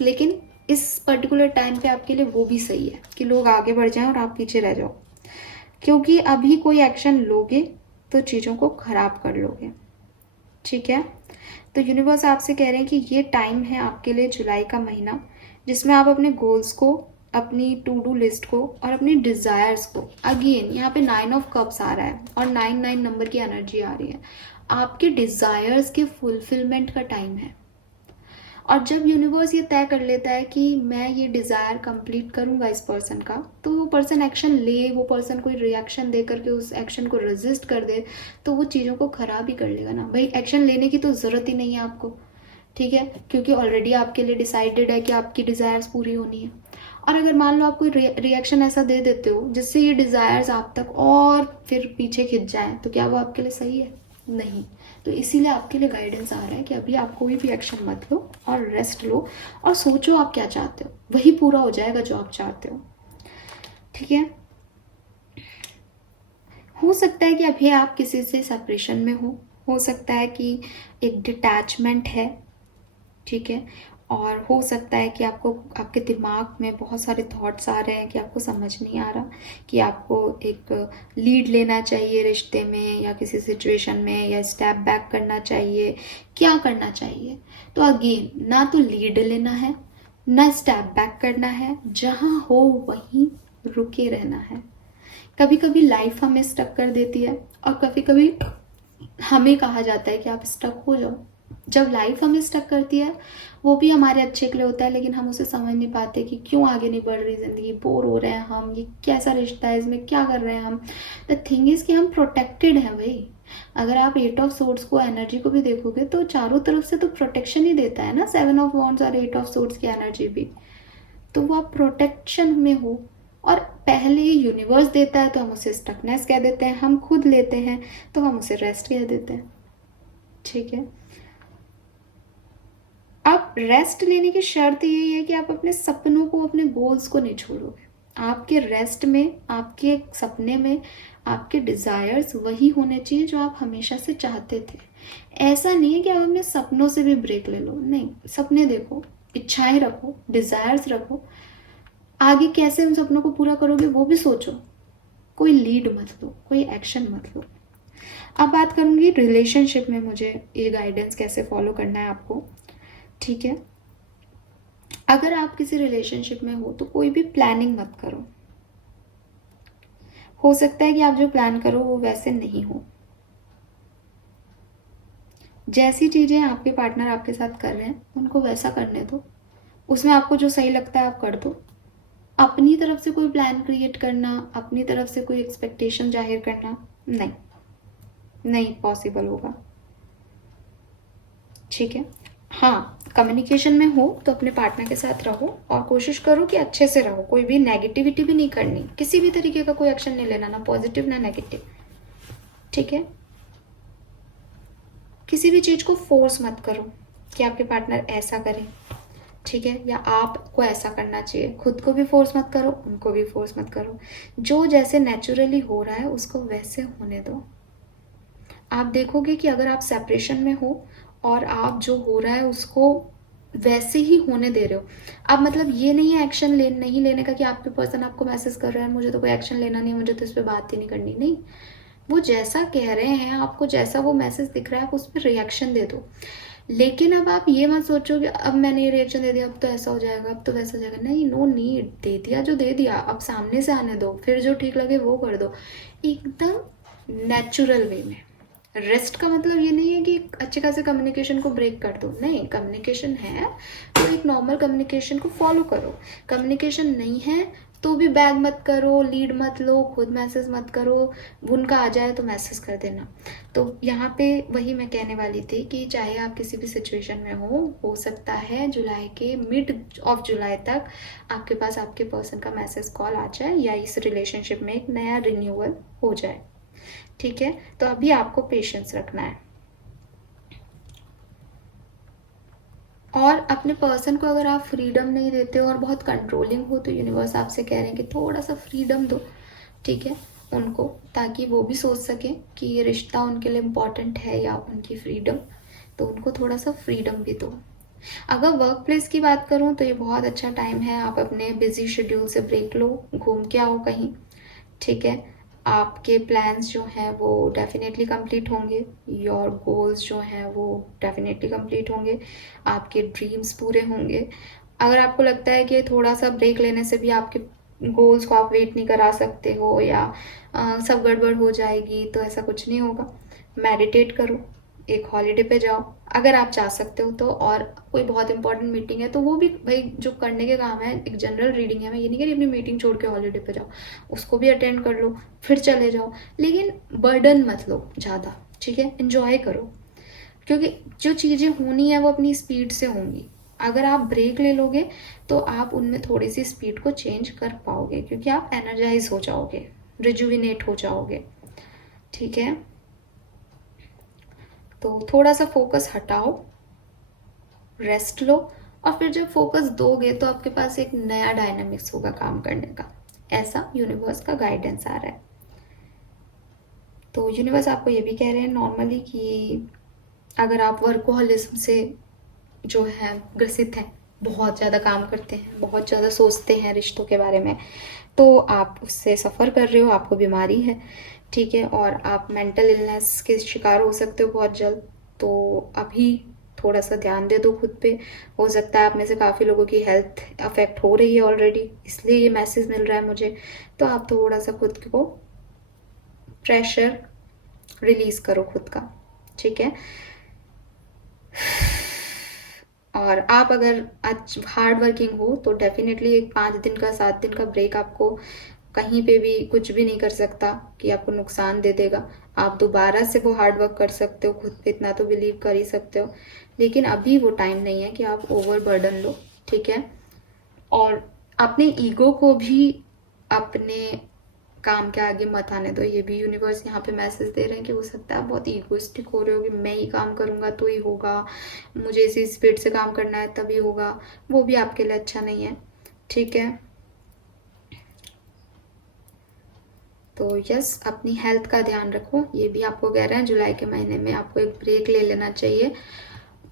लेकिन इस पर्टिकुलर टाइम पे आपके लिए वो भी सही है कि लोग आगे बढ़ जाएं और आप पीछे रह जाओ, क्योंकि अभी कोई एक्शन लोगे तो चीज़ों को खराब कर लोगे। ठीक है, तो यूनिवर्स आपसे कह रहे हैं कि ये टाइम है आपके लिए, जुलाई का महीना, जिसमें आप अपने गोल्स को, अपनी टू डू लिस्ट को और अपनी डिज़ायर्स को, अगेन यहाँ पे 9 ऑफ कप्स आ रहा है और 9 नंबर की एनर्जी आ रही है, आपके डिज़ायर्स के फुलफिलमेंट का टाइम है। और जब यूनिवर्स ये तय कर लेता है कि मैं ये डिज़ायर कंप्लीट करूँगा इस पर्सन का, तो वो पर्सन एक्शन ले, वो पर्सन कोई रिएक्शन दे करके उस एक्शन को रेजिस्ट कर दे, तो वो चीज़ों को ख़राब ही कर लेगा ना भाई। एक्शन लेने की तो ज़रूरत ही नहीं है आपको, ठीक है, क्योंकि ऑलरेडी आपके लिए डिसाइडेड है कि आपकी डिज़ायर्स पूरी होनी है। और अगर मान लो आप कोई रिएक्शन ऐसा दे देते हो जिससे ये डिज़ायर्स आप तक और फिर पीछे खिंच जाएं, तो क्या वो आपके लिए सही है? नहीं। तो इसीलिए आपके लिए गाइडेंस आ रहा है कि अभी आप कोई भी एक्शन मत लो और रेस्ट लो और सोचो आप क्या चाहते हो, वही पूरा हो जाएगा जो आप चाहते हो। ठीक है, हो सकता है कि अभी आप किसी से सेपरेशन में हो सकता है कि एक डिटैचमेंट है। ठीक है, और हो सकता है कि आपको, आपके दिमाग में बहुत सारे थॉट्स आ रहे हैं कि आपको समझ नहीं आ रहा कि आपको एक लीड लेना चाहिए रिश्ते में या किसी सिचुएशन में, या स्टेप बैक करना चाहिए, क्या करना चाहिए। तो अगेन, ना तो लीड लेना है ना स्टेप बैक करना है, जहाँ हो वहीं रुके रहना है। कभी कभी लाइफ हमें स्टक कर देती है और कभी कभी हमें कहा जाता है कि आप स्टक हो जाओ। जब लाइफ हमें स्टक करती है वो भी हमारे अच्छे के लिए होता है, लेकिन हम उसे समझ नहीं पाते कि क्यों आगे नहीं बढ़ रही ज़िंदगी, बोर हो रहे हैं हम, ये कैसा रिश्ता है, इसमें क्या कर रहे हैं हम। द थिंग इज़ कि हम प्रोटेक्टेड हैं भाई। अगर आप 8 ऑफ सोर्ड्स को, एनर्जी को भी देखोगे तो चारों तरफ से तो प्रोटेक्शन ही देता है ना, 7 ऑफ वॉन्ड्स और 8 ऑफ सोर्ड्स की एनर्जी भी। तो वो आप प्रोटेक्शन में हो, और पहले यूनिवर्स देता है तो हम उसे स्टकनेस कह देते हैं, हम खुद लेते हैं तो हम उसे रेस्ट कह देते हैं। ठीक है, आप रेस्ट लेने की शर्त यही है कि आप अपने सपनों को, अपने गोल्स को नहीं छोड़ोगे। आपके रेस्ट में, आपके सपने में, आपके डिज़ायर्स वही होने चाहिए जो आप हमेशा से चाहते थे। ऐसा नहीं है कि आप अपने सपनों से भी ब्रेक ले लो, नहीं, सपने देखो, इच्छाएं रखो, डिज़ायर्स रखो, आगे कैसे उन सपनों को पूरा करोगे वो भी सोचो, कोई लीड मत लो, कोई एक्शन मत लो। अब बात करूंगी रिलेशनशिप में मुझे ये गाइडेंस कैसे फॉलो करना है आपको, ठीक है। अगर आप किसी रिलेशनशिप में हो तो कोई भी प्लानिंग मत करो। हो सकता है कि आप जो प्लान करो वो वैसे नहीं हो। जैसी चीजें आपके पार्टनर आपके साथ कर रहे हैं उनको वैसा करने दो, उसमें आपको जो सही लगता है आप कर दो। अपनी तरफ से कोई प्लान क्रिएट करना, अपनी तरफ से कोई एक्सपेक्टेशन जाहिर करना, नहीं, नहीं पॉसिबल होगा, ठीक है। हाँ, कम्युनिकेशन में हो तो अपने पार्टनर के साथ रहो और कोशिश करो कि अच्छे से रहो, कोई भी नेगेटिविटी भी नहीं करनी, किसी भी तरीके का कोई एक्शन नहीं लेना, ना पॉजिटिव ना नेगेटिव, ठीक है। किसी भी चीज़ को फोर्स मत करो कि आपके पार्टनर ऐसा करे, ठीक है, या आपको ऐसा करना चाहिए। खुद को भी फोर्स मत करो, उनको भी फोर्स मत करो। जो जैसे नेचुरली हो रहा है उसको वैसे होने दो। आप देखोगे कि अगर आप सेपरेशन में हो और आप जो हो रहा है उसको वैसे ही होने दे रहे हो, अब मतलब ये नहीं है एक्शन नहीं लेने का कि आपके पर्सन आपको मैसेज कर रहा है मुझे तो कोई एक्शन लेना नहीं, मुझे तो इस पर बात ही नहीं करनी, नहीं। वो जैसा कह रहे हैं आपको, जैसा वो मैसेज दिख रहा है आप उस पर रिएक्शन दे दो। लेकिन अब आप ये मत सोचो कि अब मैंने ये रिएक्शन दे दिया अब तो ऐसा हो जाएगा, अब तो वैसा हो जाएगा, नहीं, नो नीड। दे दिया जो दे दिया, अब सामने से आने दो, फिर जो ठीक लगे वो कर दो, एकदम नेचुरल वे में। रेस्ट का मतलब ये नहीं है कि अच्छे खासे कम्युनिकेशन को ब्रेक कर दो, नहीं, कम्युनिकेशन है तो एक नॉर्मल कम्युनिकेशन को फॉलो करो। कम्युनिकेशन नहीं है तो भी बैग मत करो, लीड मत लो, खुद मैसेज मत करो, उनका आ जाए तो मैसेज कर देना। तो यहाँ पे वही मैं कहने वाली थी कि चाहे आप किसी भी सिचुएशन में हो सकता है जुलाई के मिड ऑफ जुलाई तक आपके पास आपके पर्सन का मैसेज कॉल आ जाए या इस रिलेशनशिप में एक नया रिन्यूअल हो जाए, ठीक है। तो अभी आपको पेशेंस रखना है और अपने पर्सन को अगर आप फ्रीडम नहीं देते हो और बहुत कंट्रोलिंग हो तो यूनिवर्स आपसे कह रहे हैं कि थोड़ा सा फ्रीडम दो, ठीक है, उनको, ताकि वो भी सोच सकें कि ये रिश्ता उनके लिए इम्पॉर्टेंट है या उनकी फ्रीडम, तो उनको थोड़ा सा फ्रीडम भी दो। अगर वर्क प्लेस की बात करूँ तो ये बहुत अच्छा टाइम है, आप अपने बिजी शेड्यूल से ब्रेक लो, घूम के आओ कहीं, ठीक है। आपके प्लान्स जो हैं वो डेफिनेटली कंप्लीट होंगे, योर गोल्स जो हैं वो डेफिनेटली कंप्लीट होंगे, आपके ड्रीम्स पूरे होंगे। अगर आपको लगता है कि थोड़ा सा ब्रेक लेने से भी आपके गोल्स को आप वेट नहीं करा सकते हो या सब गड़बड़ हो जाएगी, तो ऐसा कुछ नहीं होगा। मेडिटेट करो, एक हॉलीडे पे जाओ अगर आप जा सकते हो तो, और कोई बहुत इंपॉर्टेंट मीटिंग है तो वो भी भाई जो करने के काम है, एक जनरल रीडिंग है, मैं ये नहीं कह रही अपनी मीटिंग छोड़ के हॉलीडे पे जाओ, उसको भी अटेंड कर लो फिर चले जाओ, लेकिन बर्डन मत लो ज़्यादा, ठीक है, एंजॉय करो, क्योंकि जो चीज़ें होनी है वो अपनी स्पीड से होंगी। अगर आप ब्रेक ले लोगे तो आप उनमें थोड़ी सी स्पीड को चेंज कर पाओगे, क्योंकि आप एनर्जाइज हो जाओगे, रिजुविनेट हो जाओगे, ठीक है। तो थोड़ा सा फोकस हटाओ, रेस्ट लो, और फिर जब फोकस दोगे तो आपके पास एक नया डायनामिक्स होगा काम करने का, ऐसा यूनिवर्स का गाइडेंस आ रहा है। तो यूनिवर्स आपको ये भी कह रहे हैं नॉर्मली कि अगर आप वर्कोहलिज्म से जो है ग्रसित हैं, बहुत ज़्यादा काम करते हैं, बहुत ज़्यादा सोचते हैं रिश्तों के बारे में, तो आप उससे सफ़र कर रहे हो, आपको बीमारी है, ठीक है, और आप मेंटल इलनेस के शिकार हो सकते हो बहुत जल्द। तो अभी थोड़ा सा ध्यान दे दो खुद पे, हो सकता है आप में से काफ़ी लोगों की हेल्थ अफेक्ट हो रही है ऑलरेडी, इसलिए ये मैसेज मिल रहा है मुझे। तो आप थोड़ा सा खुद को प्रेशर रिलीज़ करो खुद का, ठीक है। और आप अगर आज हार्ड वर्किंग हो तो डेफिनेटली एक 5 दिन का 7 दिन का ब्रेक आपको कहीं पे भी कुछ भी नहीं कर सकता कि आपको नुकसान दे देगा। आप दोबारा से वो हार्ड वर्क कर सकते हो, खुद पे इतना तो बिलीव कर ही सकते हो, लेकिन अभी वो टाइम नहीं है कि आप ओवर बर्डन लो, ठीक है। और अपने ईगो को भी अपने काम के आगे मत आने दो, ये भी यूनिवर्स यहाँ पे मैसेज दे रहे हैं कि हो सकता है आप बहुत ईगोइस्टिक हो रहे हो कि मैं ही काम करूँगा तो ही होगा, मुझे इसी स्पीड से काम करना है तभी होगा, वो भी आपके लिए अच्छा नहीं है, ठीक है। तो यस, अपनी हेल्थ का ध्यान रखो, ये भी आपको कह रहे हैं जुलाई के महीने में आपको एक ब्रेक ले लेना चाहिए,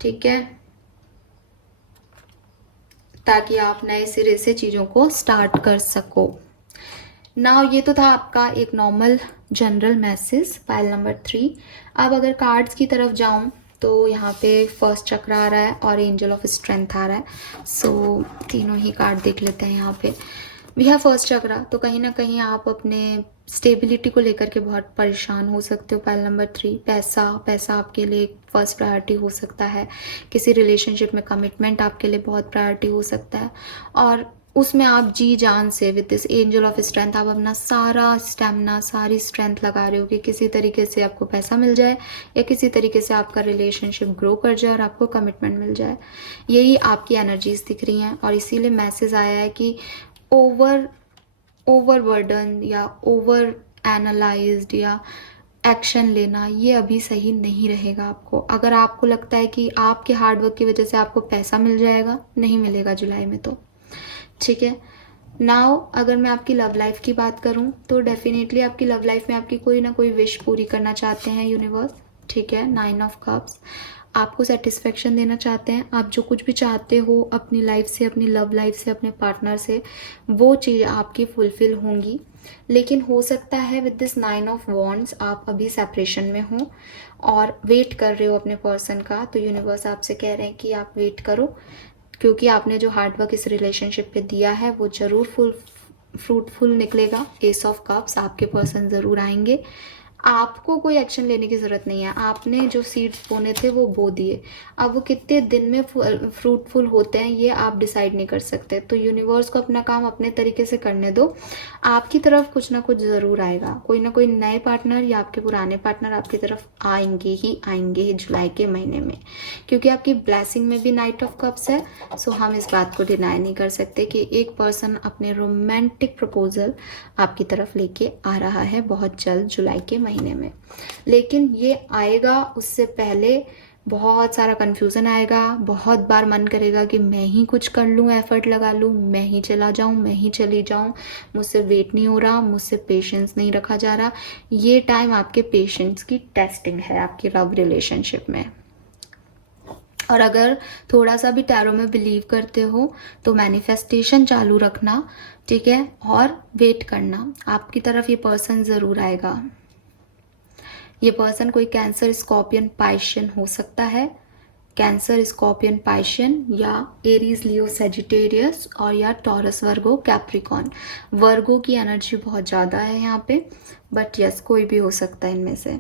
ठीक है। ताकि आप नए सिरे से चीज़ों को स्टार्ट कर सको। नाउ ये तो था आपका एक normal general message pile number 3। अब अगर कार्ड्स की तरफ जाऊं तो यहाँ पे फर्स्ट चक्र आ रहा है और एंजल ऑफ स्ट्रेंथ आ रहा है। सो तीनों ही कार्ड देख लेते हैं यहाँ पे। वी हैव फर्स्ट चक्र, तो कहीं ना कहीं आप अपने स्टेबिलिटी को लेकर के बहुत परेशान हो सकते हो। पाइल नंबर 3, पैसा आपके लिए फर्स्ट प्रायोरिटी हो सकता है। किसी रिलेशनशिप में कमिटमेंट आपके लिए बहुत प्रायोरिटी हो सकता है और उसमें आप जी जान से with this angel of strength आप अपना सारा स्टेमिना, सारी स्ट्रेंथ लगा रहे हो कि किसी तरीके से आपको पैसा मिल जाए या किसी तरीके से आपका रिलेशनशिप ग्रो कर जाए और आपको कमिटमेंट मिल जाए। यही आपकी एनर्जीज दिख रही हैं और इसीलिए मैसेज आया है कि ओवरबर्डन या ओवर एनालाइज्ड या एक्शन लेना ये अभी सही नहीं रहेगा आपको। अगर आपको लगता है कि आपके हार्डवर्क की वजह से आपको पैसा मिल जाएगा, नहीं मिलेगा जुलाई में, तो ठीक है। नाउ अगर मैं आपकी लव लाइफ की बात करूं तो डेफिनेटली आपकी लव लाइफ में आपकी कोई ना कोई विश पूरी करना चाहते हैं यूनिवर्स, ठीक है। 9 ऑफ कप्स आपको सेटिस्फेक्शन देना चाहते हैं। आप जो कुछ भी चाहते हो अपनी लाइफ से, अपनी लव लाइफ से, अपने पार्टनर से, वो चीज़ आपकी फुलफिल होंगी। लेकिन हो सकता है विद दिस 9 ऑफ वॉन्ड्स आप अभी सेपरेशन में हो और वेट कर रहे हो अपने पर्सन का। तो यूनिवर्स आपसे कह रहे हैं कि आप वेट करो, क्योंकि आपने जो हार्डवर्क इस रिलेशनशिप पे दिया है वो ज़रूर फ्रूटफुल निकलेगा। एस ऑफ कप्स आपके पर्सन ज़रूर आएंगे। आपको कोई एक्शन लेने की ज़रूरत नहीं है। आपने जो सीड्स बोने थे वो बो दिए। अब वो कितने दिन में फ्रूटफुल होते हैं ये आप डिसाइड नहीं कर सकते। तो यूनिवर्स को अपना काम अपने तरीके से करने दो। आपकी तरफ कुछ ना कुछ ज़रूर आएगा। कोई ना कोई नए पार्टनर या आपके पुराने पार्टनर आपकी तरफ आएंगे जुलाई के महीने में, क्योंकि आपकी ब्लेसिंग में भी नाइट ऑफ कप्स है। सो हम इस बात को डिनाई नहीं कर सकते कि एक पर्सन अपने रोमांटिक प्रपोजल आपकी तरफ लेके आ रहा है बहुत जल्द जुलाई के महीने में। लेकिन ये आएगा, उससे पहले बहुत सारा कन्फ्यूज़न आएगा। बहुत बार मन करेगा कि मैं ही कुछ कर लूँ, एफर्ट लगा लूँ, मैं ही चला जाऊँ, मैं ही चली जाऊँ, मुझसे वेट नहीं हो रहा, मुझसे पेशेंस नहीं रखा जा रहा। ये टाइम आपके पेशेंस की टेस्टिंग है आपकी लव रिलेशनशिप में। और अगर थोड़ा सा भी टैरो में बिलीव करते हो तो मैनिफेस्टेशन चालू रखना, ठीक है, और वेट करना। आपकी तरफ ये पर्सन ज़रूर आएगा। ये पर्सन कोई कैंसर, स्कॉर्पियन, पाइशियन हो सकता है। कैंसर, स्कॉर्पियन, पाइशियन या एरीज, लियो, सेजिटेरियस और या टॉरस, वर्गो, कैप्रिकॉन। वर्गो की एनर्जी बहुत ज़्यादा है यहाँ पे, बट यस कोई भी हो सकता है इनमें से।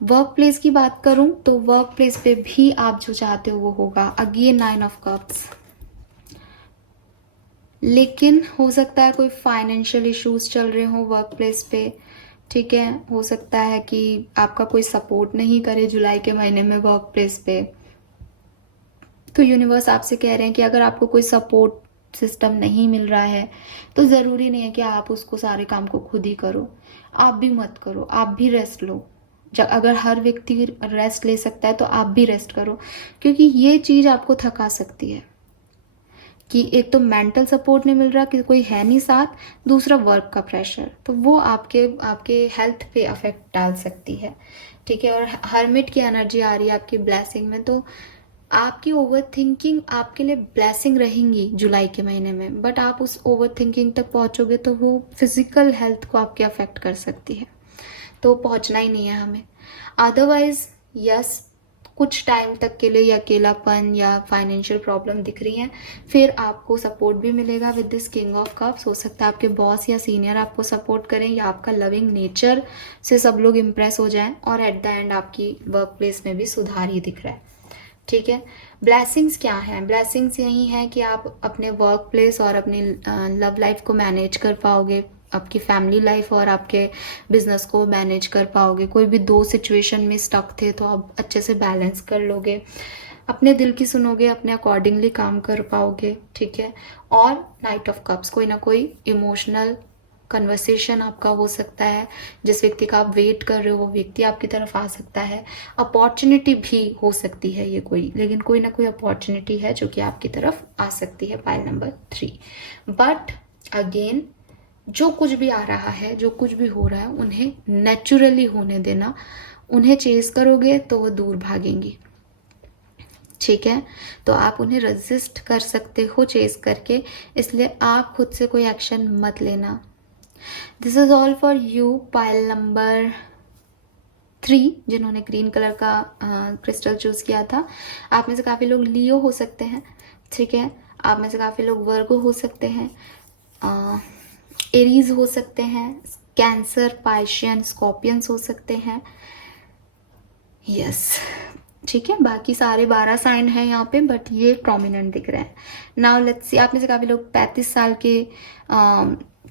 वर्क प्लेस की बात करूं तो वर्क प्लेस पे भी आप जो चाहते हो वो होगा। Again 9 of cups. लेकिन हो सकता है कोई फाइनेंशियल इश्यूज चल रहे हो वर्क प्लेस पे, ठीक है। हो सकता है कि आपका कोई सपोर्ट नहीं करे जुलाई के महीने में वर्क प्लेस पे। तो यूनिवर्स आपसे कह रहे हैं कि अगर आपको कोई सपोर्ट सिस्टम नहीं मिल रहा है तो ज़रूरी नहीं है कि आप उसको सारे काम को खुद ही करो। आप भी मत करो, आप भी रेस्ट लो। जब अगर हर व्यक्ति रेस्ट ले सकता है तो आप भी रेस्ट करो, क्योंकि ये चीज़ आपको थका सकती है कि एक तो मेंटल सपोर्ट नहीं मिल रहा कि कोई है नहीं साथ, दूसरा वर्क का प्रेशर, तो वो आपके हेल्थ पे अफेक्ट डाल सकती है, ठीक है। और हर्मिट की एनर्जी आ रही है आपकी ब्लेसिंग में, तो आपकी ओवर थिंकिंग आपके लिए ब्लेसिंग रहेंगी जुलाई के महीने में, बट आप उस ओवर थिंकिंग तक पहुंचोगे तो वो फिजिकल हेल्थ को आपके अफेक्ट कर सकती है, तो पहुंचना ही नहीं है हमें। अदरवाइज यस, कुछ टाइम तक के लिए अकेलापन या फाइनेंशियल प्रॉब्लम दिख रही हैं, फिर आपको सपोर्ट भी मिलेगा with this king of cups. हो सकता है आपके बॉस या सीनियर आपको सपोर्ट करें या आपका लविंग नेचर से सब लोग इम्प्रेस हो जाएं और एट द एंड आपकी वर्क प्लेस में भी सुधार ही दिख रहा है, ठीक है। ब्लेसिंग्स क्या हैं? ब्लेसिंग्स यही हैं कि आप अपने वर्क प्लेस और अपनी लव लाइफ को मैनेज कर पाओगे, आपकी फैमिली लाइफ और आपके बिजनेस को मैनेज कर पाओगे। कोई भी दो सिचुएशन में स्टक थे तो आप अच्छे से बैलेंस कर लोगे, अपने दिल की सुनोगे, अपने अकॉर्डिंगली काम कर पाओगे, ठीक है। और नाइट ऑफ कप्स, कोई ना कोई इमोशनल कन्वर्सेशन आपका हो सकता है। जिस व्यक्ति का आप वेट कर रहे हो वो व्यक्ति आपकी तरफ आ सकता है। अपॉर्चुनिटी भी हो सकती है ये कोई, लेकिन कोई ना कोई अपॉर्चुनिटी है जो कि आपकी तरफ आ सकती है। Pile number 3। बट अगेन जो कुछ भी आ रहा है, जो कुछ भी हो रहा है, उन्हें नेचुरली होने देना। उन्हें चेस करोगे तो वो दूर भागेंगी, ठीक है, तो आप उन्हें रजिस्ट कर सकते हो चेस करके, इसलिए आप खुद से कोई एक्शन मत लेना। This is all for you pile number 3, जिन्होंने ग्रीन कलर का क्रिस्टल चूज किया था। आप में से काफ़ी लोग लियो हो सकते हैं, ठीक है, आप में से काफ़ी लोग वर्गो हो सकते हैं, एरीज हो सकते हैं, कैंसर, पाइशियन, स्कॉर्पियंस हो सकते हैं। यस, ठीक है, बाकी सारे 12 साइन हैं यहाँ पे, बट ये प्रोमिनेंट दिख रहे हैं। नाउ लेट्स सी, आप में से काफ़ी लोग 35 साल के,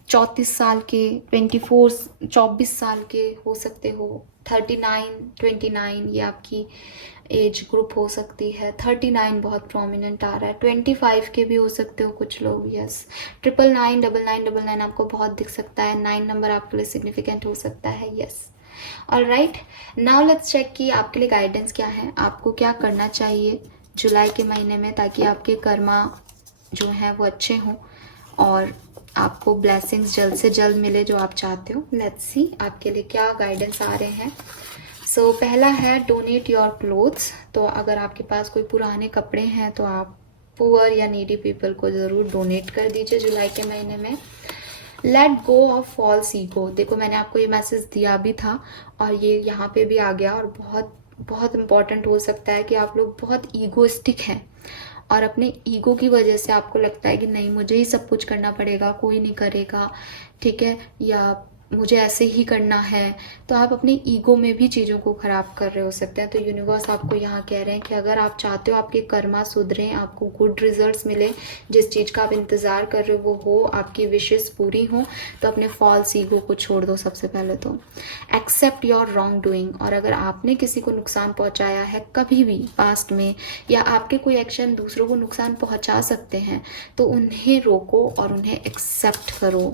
34 साल के, 24 साल के हो सकते हो, 39, 29 ये आपकी एज ग्रुप हो सकती है। 39 बहुत प्रोमिनेंट आ रहा है, 25 के भी हो सकते हो कुछ लोग। यस, 999, 9999 आपको बहुत दिख सकता है, 9 नंबर आपके लिए सिग्निफिकेंट हो सकता है। Yes, alright, now let's check कि आपके लिए गाइडेंस क्या है, आपको क्या करना चाहिए जुलाई के महीने में, ताकि आपके कर्मा जो हैं वो अच्छे हों और आपको ब्लेसिंग्स जल्द से जल्द मिले जो आप चाहते हो। लेट्स सी आपके लिए क्या गाइडेंस आ रहे हैं। सो पहला है डोनेट योर क्लोथ्स। तो अगर आपके पास कोई पुराने कपड़े हैं तो आप पुअर या नीडी पीपल को ज़रूर डोनेट कर दीजिए जुलाई के महीने में। Let go of false ego. देखो, मैंने आपको ये मैसेज दिया भी था और ये यहाँ पे भी आ गया, और बहुत बहुत इम्पॉर्टेंट हो सकता है कि आप लोग बहुत ईगोइस्टिक हैं और अपने ईगो की वजह से आपको लगता है कि नहीं, मुझे ही सब कुछ करना पड़ेगा, कोई नहीं करेगा, ठीक है, या मुझे ऐसे ही करना है। तो आप अपने ईगो में भी चीज़ों को ख़राब कर रहे हो सकते हैं। तो यूनिवर्स आपको यहाँ कह रहे हैं कि अगर आप चाहते हो आपके कर्मा सुधरें, आपको गुड रिजल्ट्स मिले, जिस चीज़ का आप इंतज़ार कर रहे हो वो हो, आपकी विशेस पूरी हो, तो अपने फॉल्स ईगो को छोड़ दो। सबसे पहले तो एक्सेप्ट योर रॉन्ग डूइंग। और अगर आपने किसी को नुकसान पहुँचाया है कभी भी पास्ट में, या आपके कोई एक्शन दूसरों को नुकसान पहुँचा सकते हैं, तो उन्हें रोको और उन्हें एक्सेप्ट करो।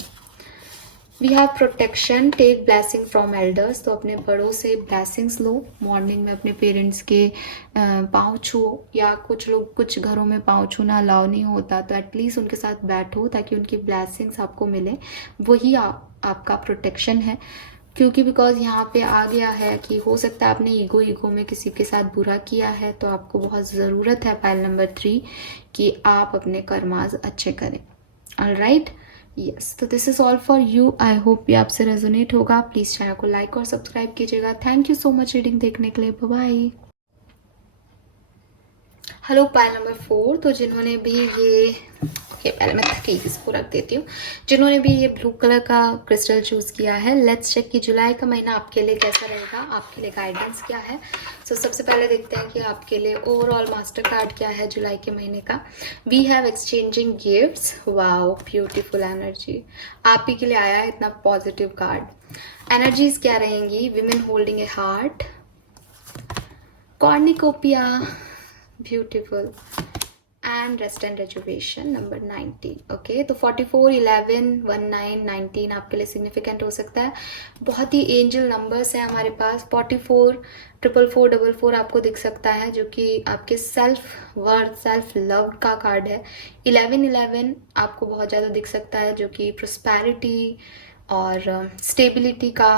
We have protection, take blessing from elders. तो अपने बड़ों से ब्लेसिंग्स लो। मॉर्निंग में अपने पेरेंट्स के पाँव छू, या कुछ लोग, कुछ घरों में पाँव छूना अलाउ नहीं होता, तो एटलीस्ट उनके साथ बैठो ताकि उनकी ब्लेसिंग्स आपको मिले। वही आपका प्रोटेक्शन है, क्योंकि बिकॉज यहाँ पे आ गया है कि हो सकता है आपने ईगो में किसी के साथ बुरा किया है, तो आपको बहुत ज़रूरत है पाइल नंबर 3 कि आप अपने कर्माज अच्छे करें। ऑलराइट, यस, तो this is all for you. I hope ये आपसे रेजोनेट होगा। प्लीज़ चैनल को लाइक और सब्सक्राइब कीजिएगा। Thank you so much reading देखने के लिए। बाय। Hello pile number 4। तो जिन्होंने भी ये, पहले मैं थकी इसको रख देती हूँ, जिन्होंने भी ये ब्लू कलर का क्रिस्टल चूज़ किया है, लेट्स चेक कि जुलाई का महीना आपके लिए कैसा रहेगा, आपके लिए गाइडेंस क्या है। सो सबसे पहले देखते हैं कि आपके लिए ओवरऑल मास्टर कार्ड क्या है जुलाई के महीने का। We have exchanging gifts. Wow, beautiful energy आप ही के लिए आया है, इतना पॉजिटिव कार्ड। एनर्जीज क्या रहेंगी? Women holding a heart, cornucopia, beautiful, and rest and rejuvenation number 19। Okay, तो 44, 11, 19, 19 आपके लिए सिग्निफिकेंट हो सकता है। बहुत ही एंजल नंबर्स हैं हमारे पास। 44, 444, 44 आपको दिख सकता है, जो कि आपके सेल्फ वर्थ, सेल्फ लव का कार्ड है। 11, 11 आपको बहुत ज़्यादा दिख सकता है, जो कि प्रोस्पैरिटी और स्टेबिलिटी का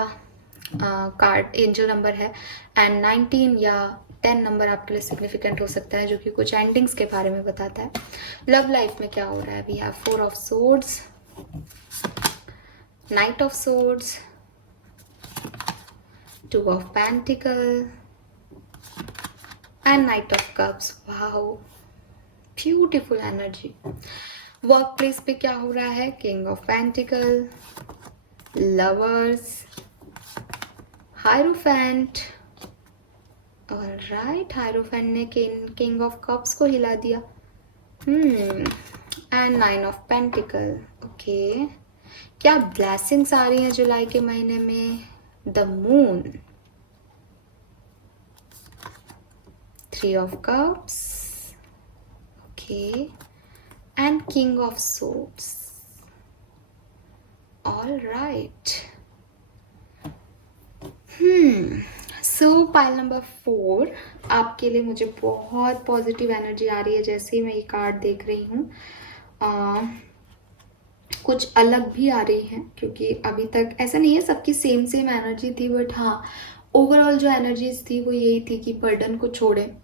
कार्ड एंजल नंबर है। एंड 19 या 10 नंबर आपके लिए सिग्निफिकेंट हो सकता है, जो कि कुछ एंडिंग्स के बारे में बताता है। लव लाइफ में क्या हो रहा है? We have 4 of swords, knight of swords, 2 of pentacle and knight of cups. Wow, beautiful energy. Work place पे क्या हो रहा है? King of pentacle, lovers, hierophant, alright, hierophant ने किंग ऑफ कप्स को हिला दिया। And 9 of pentacle. ओके, क्या ब्लेसिंग्स आ रही हैं जुलाई के महीने में? The moon, 3 of cups, okay, and king of swords. Alright, so pile number 4 आपके लिए मुझे बहुत पॉजिटिव एनर्जी आ रही है जैसे ही मैं ये कार्ड देख रही हूँ। कुछ अलग भी आ रही है, क्योंकि अभी तक ऐसा नहीं है, सबकी सेम एनर्जी थी, बट हाँ, ओवरऑल जो एनर्जीज थी वो यही थी कि बर्डन को छोड़ें,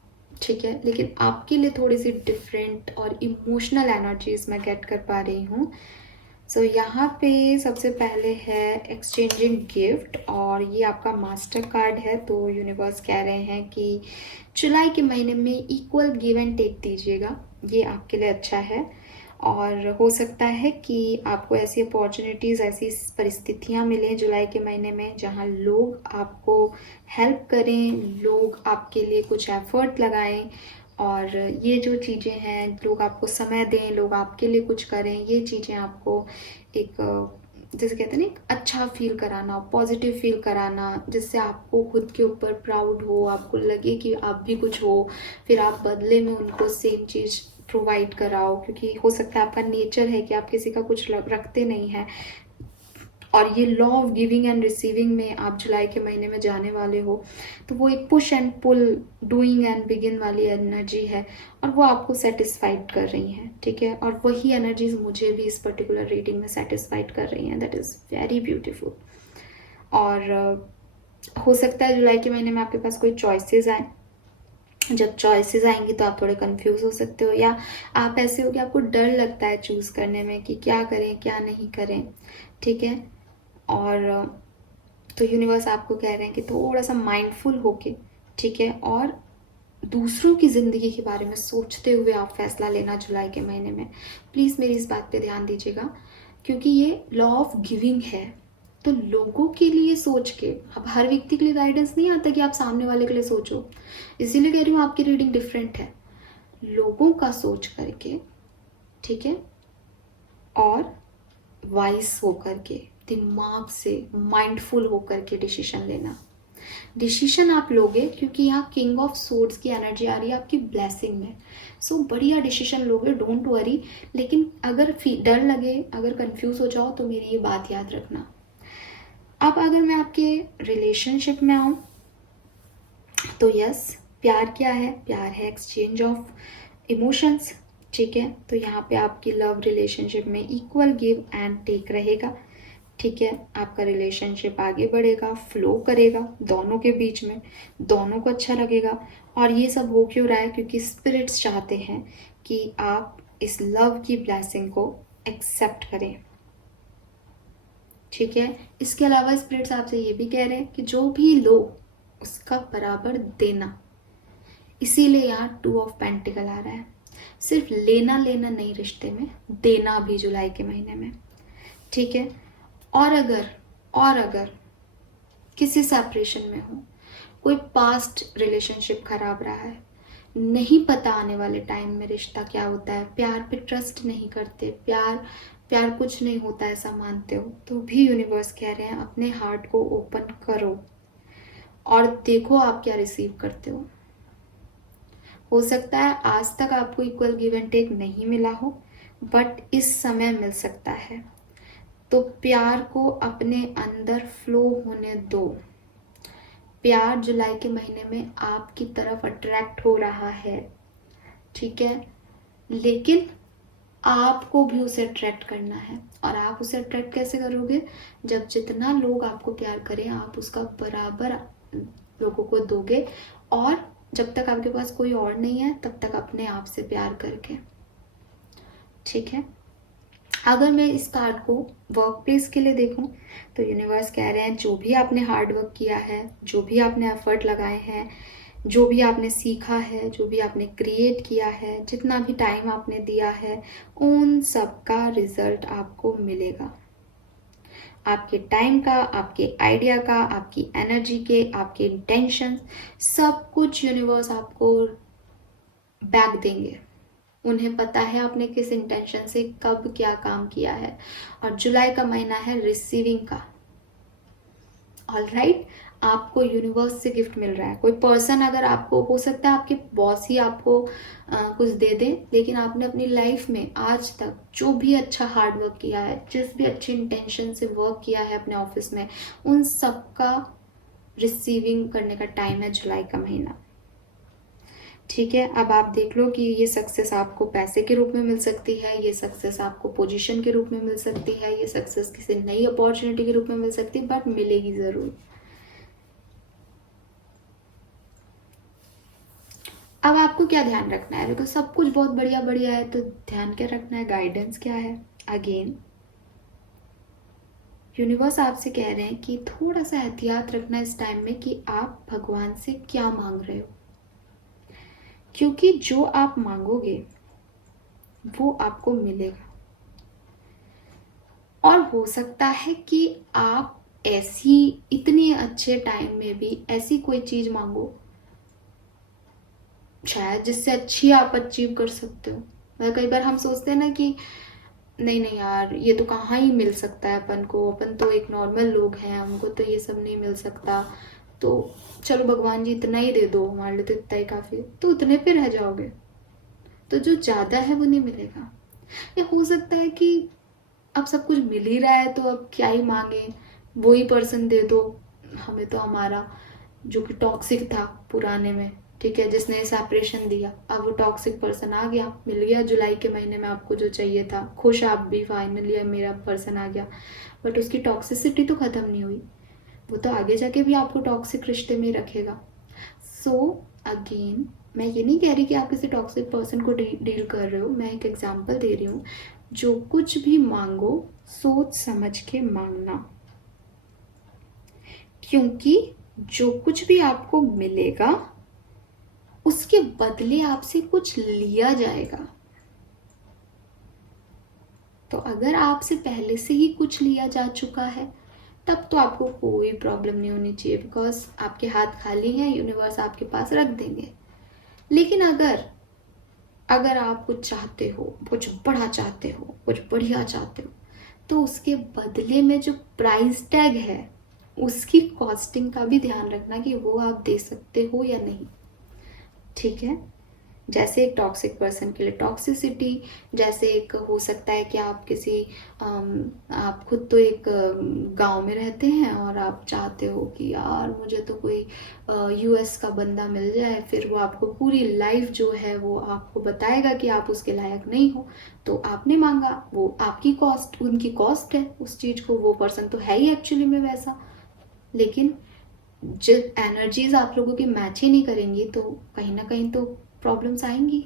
ठीक है, लेकिन आपके लिए थोड़ी सी डिफरेंट और इमोशनल एनर्जीज मैं गेट कर पा रही हूँ। सो यहाँ पे सबसे पहले है एक्सचेंजिंग गिफ्ट, और ये आपका मास्टर कार्ड है। तो यूनिवर्स कह रहे हैं कि जुलाई के महीने में इक्वल गिव एंड टेक दीजिएगा, ये आपके लिए अच्छा है। और हो सकता है कि आपको ऐसी अपॉर्चुनिटीज़, ऐसी परिस्थितियाँ मिलें जुलाई के महीने में जहाँ लोग आपको हेल्प करें, लोग आपके लिए कुछ एफर्ट लगाएं, और ये जो चीज़ें हैं, लोग आपको समय दें, लोग आपके लिए कुछ करें, ये चीज़ें आपको एक जैसे कहते हैं ना, एक अच्छा फील कराना, पॉजिटिव फील कराना, जिससे आपको खुद के ऊपर प्राउड हो, आपको लगे कि आप भी कुछ हो, फिर आप बदले में उनको सेम चीज़ प्रोवाइड कराओ। क्योंकि हो सकता है आपका नेचर है कि आप किसी का कुछ रखते नहीं हैं, और ये law of giving and receiving में आप जुलाई के महीने में जाने वाले हो। तो वो एक push and pull, doing and begin वाली एनर्जी है, और वो आपको सेटिस्फाइड कर रही हैं। ठीक है, और वही एनर्जीज मुझे भी इस पर्टिकुलर रीडिंग में सेटिस्फाइड कर रही हैं। That is very beautiful. और हो सकता है जुलाई के महीने में आपके पास कोई चॉइसेस आए। जब चॉइसेस आएंगी तो आप थोड़े कंफ्यूज हो सकते हो, या आप ऐसे हो कि आपको डर लगता है चूज़ करने में कि क्या करें क्या नहीं करें। ठीक है, और तो यूनिवर्स आपको कह रहे हैं कि थोड़ा सा माइंडफुल होके, ठीक है, और दूसरों की ज़िंदगी के बारे में सोचते हुए आप फैसला लेना जुलाई के महीने में। प्लीज़ मेरी इस बात पे ध्यान दीजिएगा, क्योंकि ये लॉ ऑफ गिविंग है। तो लोगों के लिए सोच के, अब हर व्यक्ति के लिए गाइडेंस नहीं आता कि आप सामने वाले के लिए सोचो, इसीलिए कह रही हूँ आपकी रीडिंग डिफरेंट है। लोगों का सोच करके, ठीक है, और वाइस होकर के, दिमाग से माइंडफुल होकर के डिसीजन लेना। डिसीजन आप लोगे क्योंकि यहाँ किंग ऑफ सोर्ड्स की एनर्जी आ रही है आपकी ब्लेसिंग में। सो बढ़िया डिसीजन लोगे, डोंट वरी। लेकिन अगर डर लगे, अगर कंफ्यूज हो जाओ, तो मेरी ये बात याद रखना। अब अगर मैं आपके रिलेशनशिप में आऊँ तो यस, प्यार क्या है? प्यार है एक्सचेंज ऑफ इमोशंस। ठीक है, तो यहाँ पे आपकी लव रिलेशनशिप में इक्वल गिव एंड टेक रहेगा। ठीक है, आपका रिलेशनशिप आगे बढ़ेगा, फ्लो करेगा दोनों के बीच में, दोनों को अच्छा लगेगा। और ये सब हो क्यों रहा है? क्योंकि स्पिरिट्स चाहते हैं कि आप इस लव की ब्लेसिंग को एक्सेप्ट करें। ठीक है, इसके अलावा स्पिरिट्स आपसे ये भी कह रहे हैं कि जो भी लो उसका बराबर देना। इसीलिए यहाँ 2 ऑफ पेंटिकल आ रहा है। सिर्फ लेना लेना नहीं, रिश्ते में देना भी जुलाई के महीने में। ठीक है, और अगर किसी सेपरेशन में हो, कोई पास्ट रिलेशनशिप खराब रहा है, नहीं पता आने वाले टाइम में रिश्ता क्या होता है, प्यार पे ट्रस्ट नहीं करते, प्यार कुछ नहीं होता ऐसा मानते हो, तो भी यूनिवर्स कह रहे हैं अपने हार्ट को ओपन करो और देखो आप क्या रिसीव करते हो सकता है आज तक आपको इक्वल गिव एंड टेक नहीं मिला हो, बट इस समय मिल सकता है। तो प्यार को अपने अंदर फ्लो होने दो। प्यार जुलाई के महीने में आपकी तरफ अट्रैक्ट हो रहा है। ठीक है, लेकिन आपको भी उसे अट्रैक्ट करना है। और आप उसे अट्रैक्ट कैसे करोगे? जब जितना लोग आपको प्यार करें, आप उसका बराबर लोगों को दोगे, और जब तक आपके पास कोई और नहीं है तब तक अपने आप से प्यार करके। ठीक है, अगर मैं इस कार्ड को वर्क प्लेस के लिए देखूं तो यूनिवर्स कह रहे हैं जो भी आपने हार्ड वर्क किया है, जो भी आपने एफर्ट लगाए हैं, जो भी आपने सीखा है, जो भी आपने क्रिएट किया है, जितना भी टाइम आपने दिया है, उन सब का रिजल्ट आपको मिलेगा। आपके टाइम का, आपके आइडिया का, आपकी एनर्जी के, आपके इंटेंशन, सब कुछ यूनिवर्स आपको बैक देंगे। उन्हें पता है आपने किस इंटेंशन से कब क्या काम किया है। और जुलाई का महीना है रिसीविंग का। ऑलराइट, आपको यूनिवर्स से गिफ्ट मिल रहा है। कोई पर्सन, अगर आपको, हो सकता है आपके बॉस ही आपको कुछ दे दें, लेकिन आपने अपनी लाइफ में आज तक जो भी अच्छा हार्ड वर्क किया है, जिस भी अच्छी इंटेंशन से वर्क किया है अपने ऑफिस में, उन सब का रिसीविंग करने का टाइम है जुलाई का महीना। ठीक है, अब आप देख लो कि ये सक्सेस आपको पैसे के रूप में मिल सकती है, ये सक्सेस आपको पोजीशन के रूप में मिल सकती है, ये सक्सेस किसी नई अपॉर्चुनिटी के रूप में मिल सकती है, बट मिलेगी ज़रूर। अब आपको क्या ध्यान रखना है, बिकॉज सब कुछ बहुत बढ़िया बढ़िया है, तो ध्यान क्या रखना है, गाइडेंस क्या है। अगेन यूनिवर्स आपसे कह रहे हैं कि थोड़ा सा एहतियात रखना इस टाइम में कि आप भगवान से क्या मांग रहे हो, क्योंकि जो आप मांगोगे वो आपको मिलेगा। और हो सकता है कि आप ऐसी इतने अच्छे टाइम में भी ऐसी कोई चीज मांगो शायद जिससे अच्छी आप अचीव कर सकते हो। मतलब कई बार हम सोचते हैं ना कि नहीं नहीं यार, ये तो कहाँ ही मिल सकता है अपन को, अपन तो एक नॉर्मल लोग हैं, हमको तो ये सब नहीं मिल सकता, तो चलो भगवान जी इतना ही दे दो, हमारे लिए तो इतना ही काफ़ी है, तो उतने पे रह जाओगे, तो जो ज़्यादा है वो नहीं मिलेगा। या हो सकता है कि अब सब कुछ मिल ही रहा है तो अब क्या ही मांगे, वो ही पर्सन दे दो हमें, तो हमारा जो कि टॉक्सिक था पुराने में, ठीक है, जिसने सेपरेशन दिया, अब वो टॉक्सिक पर्सन आ गया, मिल गया जुलाई के महीने में आपको जो चाहिए था, खुश आप भी, फाइनली मेरा पर्सन आ गया, बट उसकी टॉक्सिसिटी तो ख़त्म नहीं हुई, वो तो आगे जाके भी आपको टॉक्सिक रिश्ते में रखेगा। सो अगेन मैं ये नहीं कह रही कि आप किसी टॉक्सिक पर्सन को डील कर रहे हो, मैं एक एग्जांपल दे रही हूँ। जो कुछ भी मांगो सोच समझ के मांगना, क्योंकि जो कुछ भी आपको मिलेगा उसके बदले आपसे कुछ लिया जाएगा। तो अगर आपसे पहले से ही कुछ लिया जा चुका है तब तो आपको कोई प्रॉब्लम नहीं होनी चाहिए, बिकॉज आपके हाथ खाली हैं, यूनिवर्स आपके पास रख देंगे। लेकिन अगर आप कुछ चाहते हो, कुछ बड़ा चाहते हो, कुछ बढ़िया चाहते हो, तो उसके बदले में जो प्राइस टैग है उसकी कॉस्टिंग का भी ध्यान रखना कि वो आप दे सकते हो या नहीं, ठीक है। जैसे एक टॉक्सिक पर्सन के लिए टॉक्सिसिटी, जैसे एक हो सकता है कि आप किसी आप खुद तो एक गांव में रहते हैं और आप चाहते हो कि यार मुझे तो कोई यूएस का बंदा मिल जाए, फिर वो आपको पूरी लाइफ जो है वो आपको बताएगा कि आप उसके लायक नहीं हो, तो आपने मांगा, वो आपकी कॉस्ट, उनकी कॉस्ट है उस चीज़ को, वो पर्सन तो है ही एक्चुअली में वैसा, लेकिन जब एनर्जीज आप लोगों की मैच ही नहीं करेंगी तो कहीं ना कहीं तो प्रॉब्लम्स आएंगी।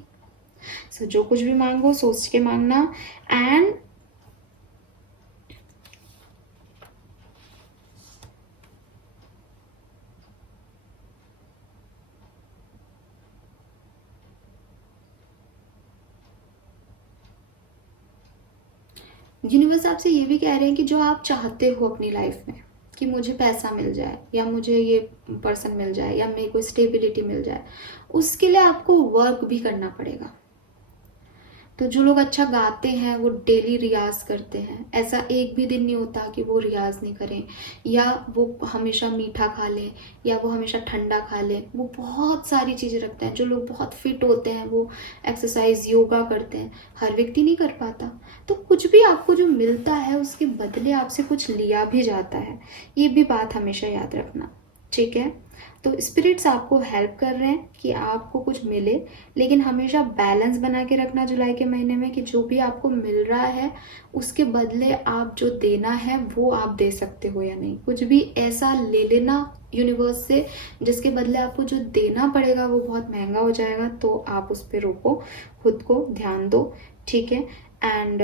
सो जो कुछ भी मांगो सोच के मांगना। एंड यूनिवर्स आपसे ये भी कह रहे हैं कि जो आप चाहते हो अपनी लाइफ में, कि मुझे पैसा मिल जाए या मुझे ये पर्सन मिल जाए या मेरे को स्टेबिलिटी मिल जाए, उसके लिए आपको वर्क भी करना पड़ेगा। तो जो लोग अच्छा गाते हैं वो डेली रियाज करते हैं, ऐसा एक भी दिन नहीं होता कि वो रियाज नहीं करें, या वो हमेशा मीठा खा लें, या वो हमेशा ठंडा खा लें, वो बहुत सारी चीज़ें रखते हैं। जो लोग बहुत फिट होते हैं वो एक्सरसाइज योगा करते हैं, हर व्यक्ति नहीं कर पाता। तो कुछ भी आपको जो मिलता है उसके बदले आपसे कुछ लिया भी जाता है, ये भी बात हमेशा याद रखना, ठीक है। तो स्पिरिट्स आपको हेल्प कर रहे हैं कि आपको कुछ मिले, लेकिन हमेशा बैलेंस बना के रखना जुलाई के महीने में, कि जो भी आपको मिल रहा है उसके बदले आप जो देना है वो आप दे सकते हो या नहीं। कुछ भी ऐसा ले लेना यूनिवर्स से जिसके बदले आपको जो देना पड़ेगा वो बहुत महंगा हो जाएगा, तो आप उस पर रोको, खुद को ध्यान दो, ठीक है। एंड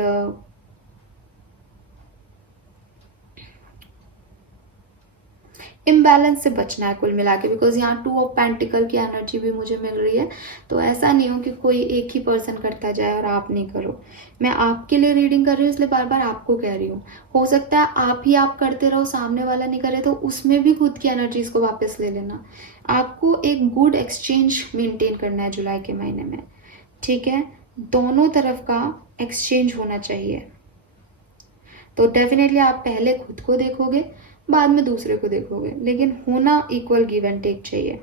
इम्बैलेंस से बचना है कुल मिला के, बिकॉज यहाँ 2 ऑफ पेंटिकल की एनर्जी भी मुझे मिल रही है। तो ऐसा नहीं हो कि कोई एक ही पर्सन करता जाए और आप नहीं करो। मैं आपके लिए रीडिंग कर रही हूँ इसलिए बार बार आपको कह रही हूँ। हो सकता है आप करते रहो, सामने वाला नहीं करे, तो उसमें भी खुद की एनर्जीज को वापस ले लेना। आपको एक गुड एक्सचेंज मेंटेन करना है जुलाई के महीने में, ठीक है। दोनों तरफ का एक्सचेंज होना चाहिए। तो डेफिनेटली आप पहले खुद को देखोगे, बाद में दूसरे को देखोगे, लेकिन होना इक्वल गिव एंड टेक चाहिए,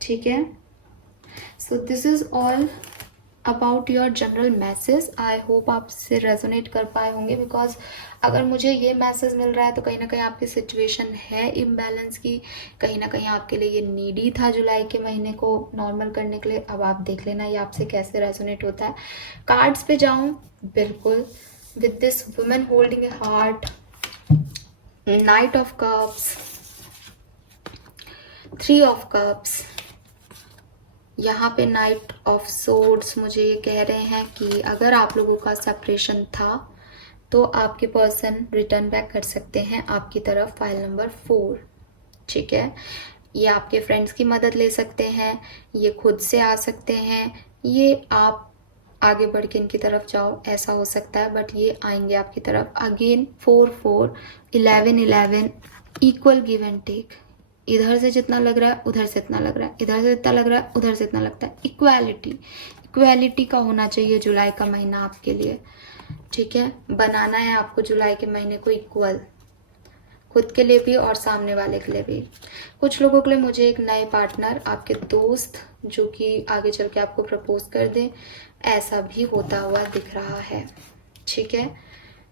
ठीक है। सो this is all about your general message. I hope आप इससे रेजोनेट कर पाए होंगे, बिकॉज अगर मुझे ये मैसेज मिल रहा है तो कहीं ना कहीं आपकी सिचुएशन है इम्बैलेंस की, कहीं ना कहीं आपके लिए ये नीडी था जुलाई के महीने को नॉर्मल करने के लिए। अब आप देख लेना ये आपसे कैसे रेजोनेट होता है। कार्ड्स पे जाऊं, बिल्कुल, with this woman holding a heart, Knight of Cups, 3 of Cups, यहाँ पे नाइट ऑफ सोर्ड्स मुझे ये कह रहे हैं कि अगर आप लोगों का सेपरेशन था तो आपके पर्सन रिटर्न बैक कर सकते हैं आपकी तरफ फाइल नंबर 4। ठीक है, ये आपके फ्रेंड्स की मदद ले सकते हैं, ये खुद से आ सकते हैं, ये आप आगे बढ़ के इनकी तरफ जाओ ऐसा हो सकता है, बट ये आएंगे आपकी तरफ। Again 4 4 11 11 equal give and take. इधर से जितना लग रहा है उधर से इतना लग रहा है, इधर से जितना लग रहा है उधर से इतना लगता है। इक्वालिटी, इक्वालिटी का होना चाहिए जुलाई का महीना आपके लिए। ठीक है, बनाना है आपको जुलाई के महीने को इक्वल, खुद के लिए भी और सामने वाले के लिए भी। कुछ लोगों के लिए मुझे एक नए पार्टनर, आपके दोस्त जो कि आगे चल के आपको प्रपोज कर दे, ऐसा भी होता हुआ दिख रहा है। ठीक है,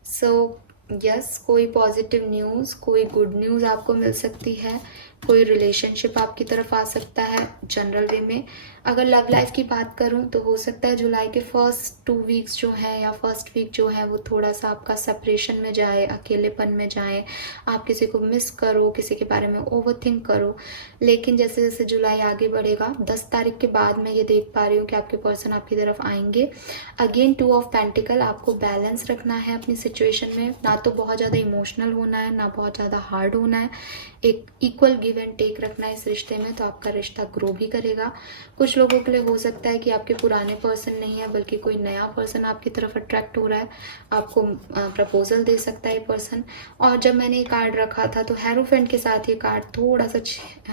सो यस, कोई पॉजिटिव न्यूज़, कोई गुड न्यूज़ आपको मिल सकती है, कोई रिलेशनशिप आपकी तरफ आ सकता है जनरल वे में। अगर लव लाइफ की बात करूं तो हो सकता है जुलाई के फर्स्ट 2 वीक्स जो हैं या फर्स्ट वीक जो है वो थोड़ा सा आपका सेपरेशन में जाए, अकेलेपन में जाए, आप किसी को मिस करो, किसी के बारे में ओवरथिंक करो। लेकिन जैसे जैसे जुलाई आगे बढ़ेगा, 10 तारीख के बाद मैं ये देख पा रही हूँ कि आपके पर्सन आपकी तरफ आएंगे। अगेन 2 ऑफ पेंटिकल, आपको बैलेंस रखना है अपनी सिचुएशन में, ना तो बहुत ज़्यादा इमोशनल होना है ना बहुत ज़्यादा हार्ड होना है, एक इक्वल गिव एंड टेक रखना है इस रिश्ते में, तो आपका रिश्ता ग्रो भी करेगा। कुछ लोगों के लिए हो सकता है कि आपके पुराने पर्सन नहीं है बल्कि कोई नया पर्सन आपकी तरफ अट्रैक्ट हो रहा है, आपको प्रपोजल दे सकता है ये पर्सन। और जब मैंने ये कार्ड रखा था तो हेरोफेंट के साथ ये कार्ड थोड़ा सा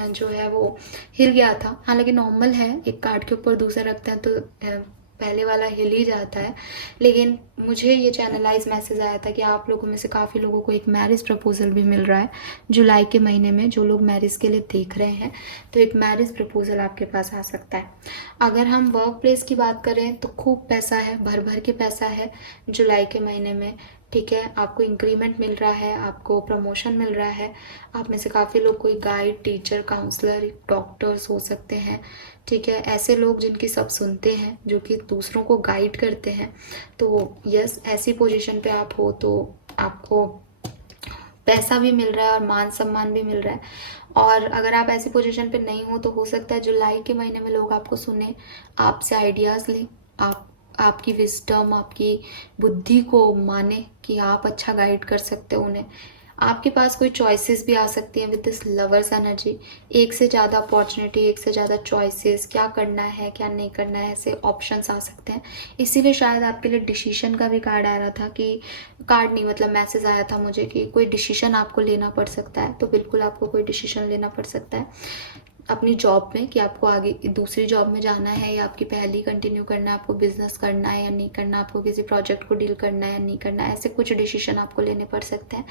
जो है वो हिल गया था। हालांकि नॉर्मल है, एक कार्ड के ऊपर दूसरा रखते हैं तो पहले वाला हिल ही जाता है, लेकिन मुझे ये चैनलाइज मैसेज आया था कि आप लोगों में से काफ़ी लोगों को एक मैरिज प्रपोजल भी मिल रहा है जुलाई के महीने में। जो लोग मैरिज के लिए देख रहे हैं तो एक मैरिज प्रपोजल आपके पास आ सकता है। अगर हम वर्क प्लेस की बात करें तो खूब पैसा है, भर भर के पैसा है जुलाई के महीने में। ठीक है, आपको इंक्रीमेंट मिल रहा है, आपको प्रमोशन मिल रहा है। आप में से काफ़ी लोग कोई गाइड, टीचर, काउंसलर, डॉक्टर्स हो सकते हैं। ठीक है, ऐसे लोग जिनकी सब सुनते हैं, जो कि दूसरों को गाइड करते हैं। तो यस, ऐसी पोजीशन पे आप हो तो आपको पैसा भी मिल रहा है और मान सम्मान भी मिल रहा है। और अगर आप ऐसी पोजीशन पे नहीं हो तो हो सकता है जुलाई के महीने में लोग आपको सुने, आपसे आइडियाज़ लें, आपकी विजडम, आपकी बुद्धि को माने कि आप अच्छा गाइड कर सकते हो उन्हें। आपके पास कोई चॉइसेस भी आ सकती हैं विद दिस लवर्स एनर्जी। एक से ज़्यादा अपॉर्चुनिटी, एक से ज़्यादा चॉइसेस, क्या करना है क्या नहीं करना है, ऐसे ऑप्शंस आ सकते हैं। इसीलिए शायद आपके लिए डिसीजन का भी कार्ड आ रहा था, कि कार्ड नहीं मतलब मैसेज आया था मुझे कि कोई डिसीजन आपको लेना पड़ सकता है। तो बिल्कुल आपको कोई डिसीजन लेना पड़ सकता है अपनी जॉब में, कि आपको आगे दूसरी जॉब में जाना है या आपकी पहली कंटिन्यू करना है, आपको बिजनेस करना है या नहीं करना, आपको किसी प्रोजेक्ट को डील करना है या नहीं करना है। ऐसे कुछ डिसीजन आपको लेने पड़ सकते हैं।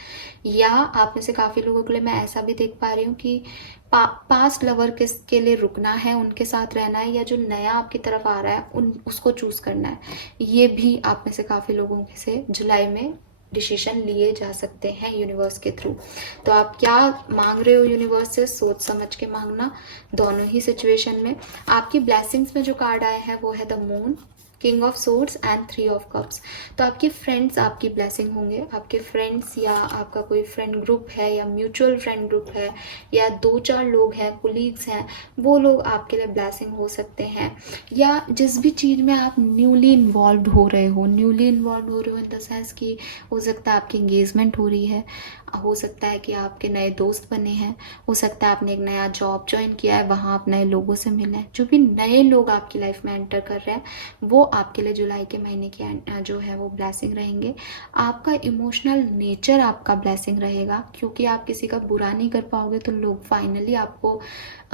या आप में से काफ़ी लोगों के लिए मैं ऐसा भी देख पा रही हूँ कि पास्ट लवर के लिए रुकना है, उनके साथ रहना है, या जो नया आपकी तरफ आ रहा है उसको चूज़ करना है। ये भी आप में से काफ़ी लोगों से जुलाई में डिसीजन लिए जा सकते हैं यूनिवर्स के थ्रू। तो आप क्या मांग रहे हो यूनिवर्स से, सोच समझ के मांगना दोनों ही सिचुएशन में। आपकी ब्लेसिंग्स में जो कार्ड आए हैं वो है the moon, king of swords and 3 of cups. तो आपके फ्रेंड्स आपकी ब्लेसिंग होंगे। आपके फ्रेंड्स या आपका कोई फ्रेंड ग्रुप है या म्यूचुअल फ्रेंड ग्रुप है या 2-4 लोग हैं, कुलीग्स हैं, वो लोग आपके लिए ब्लेसिंग हो सकते हैं। या जिस भी चीज़ में आप न्यूली इन्वॉल्व हो रहे हो इन द सेंस कि हो सकता है आपकी एंगेजमेंट हो रही है, हो सकता है कि आपके नए दोस्त बने हैं, हो सकता है आपने एक नया जॉब ज्वाइन किया है, वहाँ आप नए लोगों से मिले हैं। जो भी नए लोग आपकी लाइफ में एंटर कर रहे हैं वो आपके लिए जुलाई के महीने की जो है वो ब्लेसिंग रहेंगे। आपका इमोशनल नेचर आपका ब्लेसिंग रहेगा, क्योंकि आप किसी का बुरा नहीं कर पाओगे तो लोग फाइनली आपको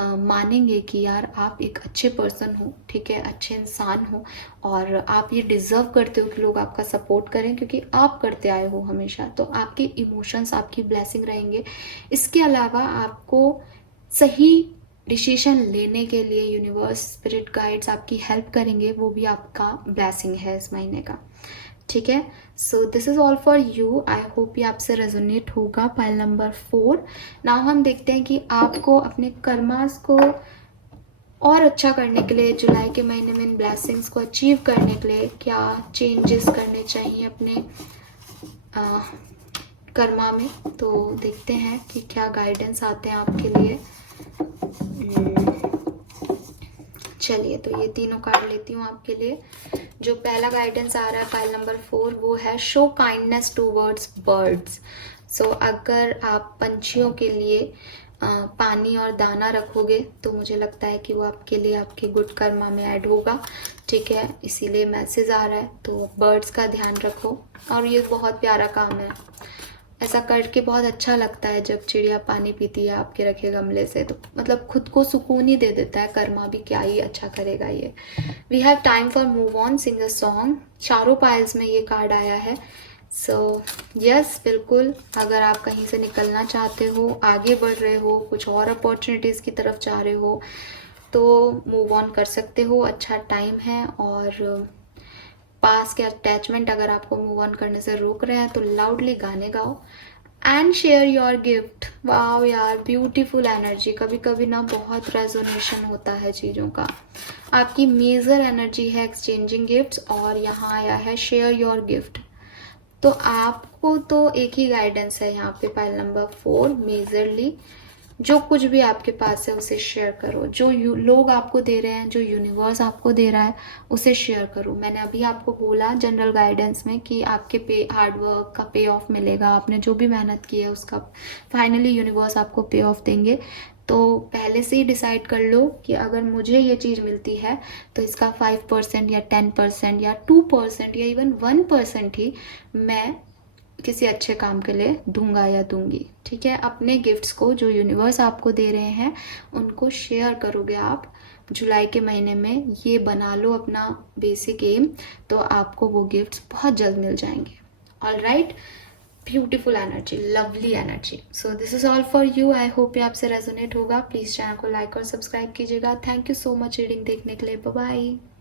मानेंगे कि यार आप एक अच्छे पर्सन हो, ठीक है, अच्छे इंसान हो, और आप ये डिज़र्व करते हो कि लोग आपका सपोर्ट करें, क्योंकि आप करते आए हो हमेशा। तो आपके इमोशंस आपकी ब्लेसिंग रहेंगे। इसके अलावा आपको सही डिसीजन लेने के लिए यूनिवर्स, स्पिरिट गाइड्स आपकी हेल्प करेंगे, वो भी आपका ब्लेसिंग है इस महीने का। ठीक है, so this is all for you. I hope ये आपसे रेजोनेट होगा। Pile number 4। नाउ हम देखते हैं कि आपको अपने कर्मास को और अच्छा करने के लिए जुलाई के महीने में इन ब्लेसिंग्स को अचीव करने के लिए क्या चेंजेस करने चाहिए अपने कर्मा में। तो देखते हैं कि क्या गाइडेंस आते हैं आपके लिए। चलिए, तो ये तीनों कार्ड लेती हूँ आपके लिए। जो पहला गाइडेंस आ रहा है पाइल नंबर 4, वो है शो काइंडनेस टूवर्ड्स बर्ड्स। सो अगर आप पंछियों के लिए पानी और दाना रखोगे तो मुझे लगता है कि वो आपके लिए आपके गुड कर्मा में ऐड होगा, ठीक है। इसीलिए मैसेज आ रहा है, तो बर्ड्स का ध्यान रखो। और ये बहुत प्यारा काम है, ऐसा करके बहुत अच्छा लगता है जब चिड़िया पानी पीती है आपके रखे गमले से, तो मतलब खुद को सुकून ही दे देता है। कर्मा भी क्या ही अच्छा करेगा ये। We have time for move on, sing a song. चारों पाइल्स में ये कार्ड आया है। सो यस, बिल्कुल, अगर आप कहीं से निकलना चाहते हो, आगे बढ़ रहे हो, कुछ और अपॉर्चुनिटीज़ की तरफ जा रहे हो, तो मूव ऑन कर सकते हो, अच्छा टाइम है। और पास के अटैचमेंट अगर आपको मूव ऑन करने से रोक रहे हैं तो लाउडली गाने गाओ and share your gift. Wow यार, ब्यूटीफुल एनर्जी। कभी कभी ना बहुत रेजोनेशन होता है चीज़ों का। आपकी मेजर एनर्जी है एक्सचेंजिंग गिफ्ट्स, और यहाँ आया है शेयर योर गिफ्ट। तो आपको तो एक ही गाइडेंस है यहाँ पे पाइल नंबर 4, मेजरली जो कुछ भी आपके पास है उसे शेयर करो। जो लोग आपको दे रहे हैं, जो यूनिवर्स आपको दे रहा है, उसे शेयर करो। मैंने अभी आपको बोला जनरल गाइडेंस में कि आपके हार्डवर्क का पे ऑफ मिलेगा। आपने जो भी मेहनत की है उसका फाइनली यूनिवर्स आपको पे ऑफ देंगे। तो पहले से ही डिसाइड कर लो कि अगर मुझे ये चीज़ मिलती है तो इसका 5% या 10% या 2% या इवन 1% ही मैं किसी अच्छे काम के लिए दूंगा या दूंगी, ठीक है। अपने गिफ्ट्स को जो यूनिवर्स आपको दे रहे हैं उनको शेयर करोगे आप। जुलाई के महीने में ये बना लो अपना बेसिक एम, तो आपको वो गिफ्ट्स बहुत जल्द मिल जाएंगे। All right, beautiful energy, lovely energy. So this is all for you. I hope ये आपसे रेजोनेट होगा। प्लीज़ चैनल को लाइक और सब्सक्राइब कीजिएगा। Thank you so much reading देखने के लिए। Bye bye.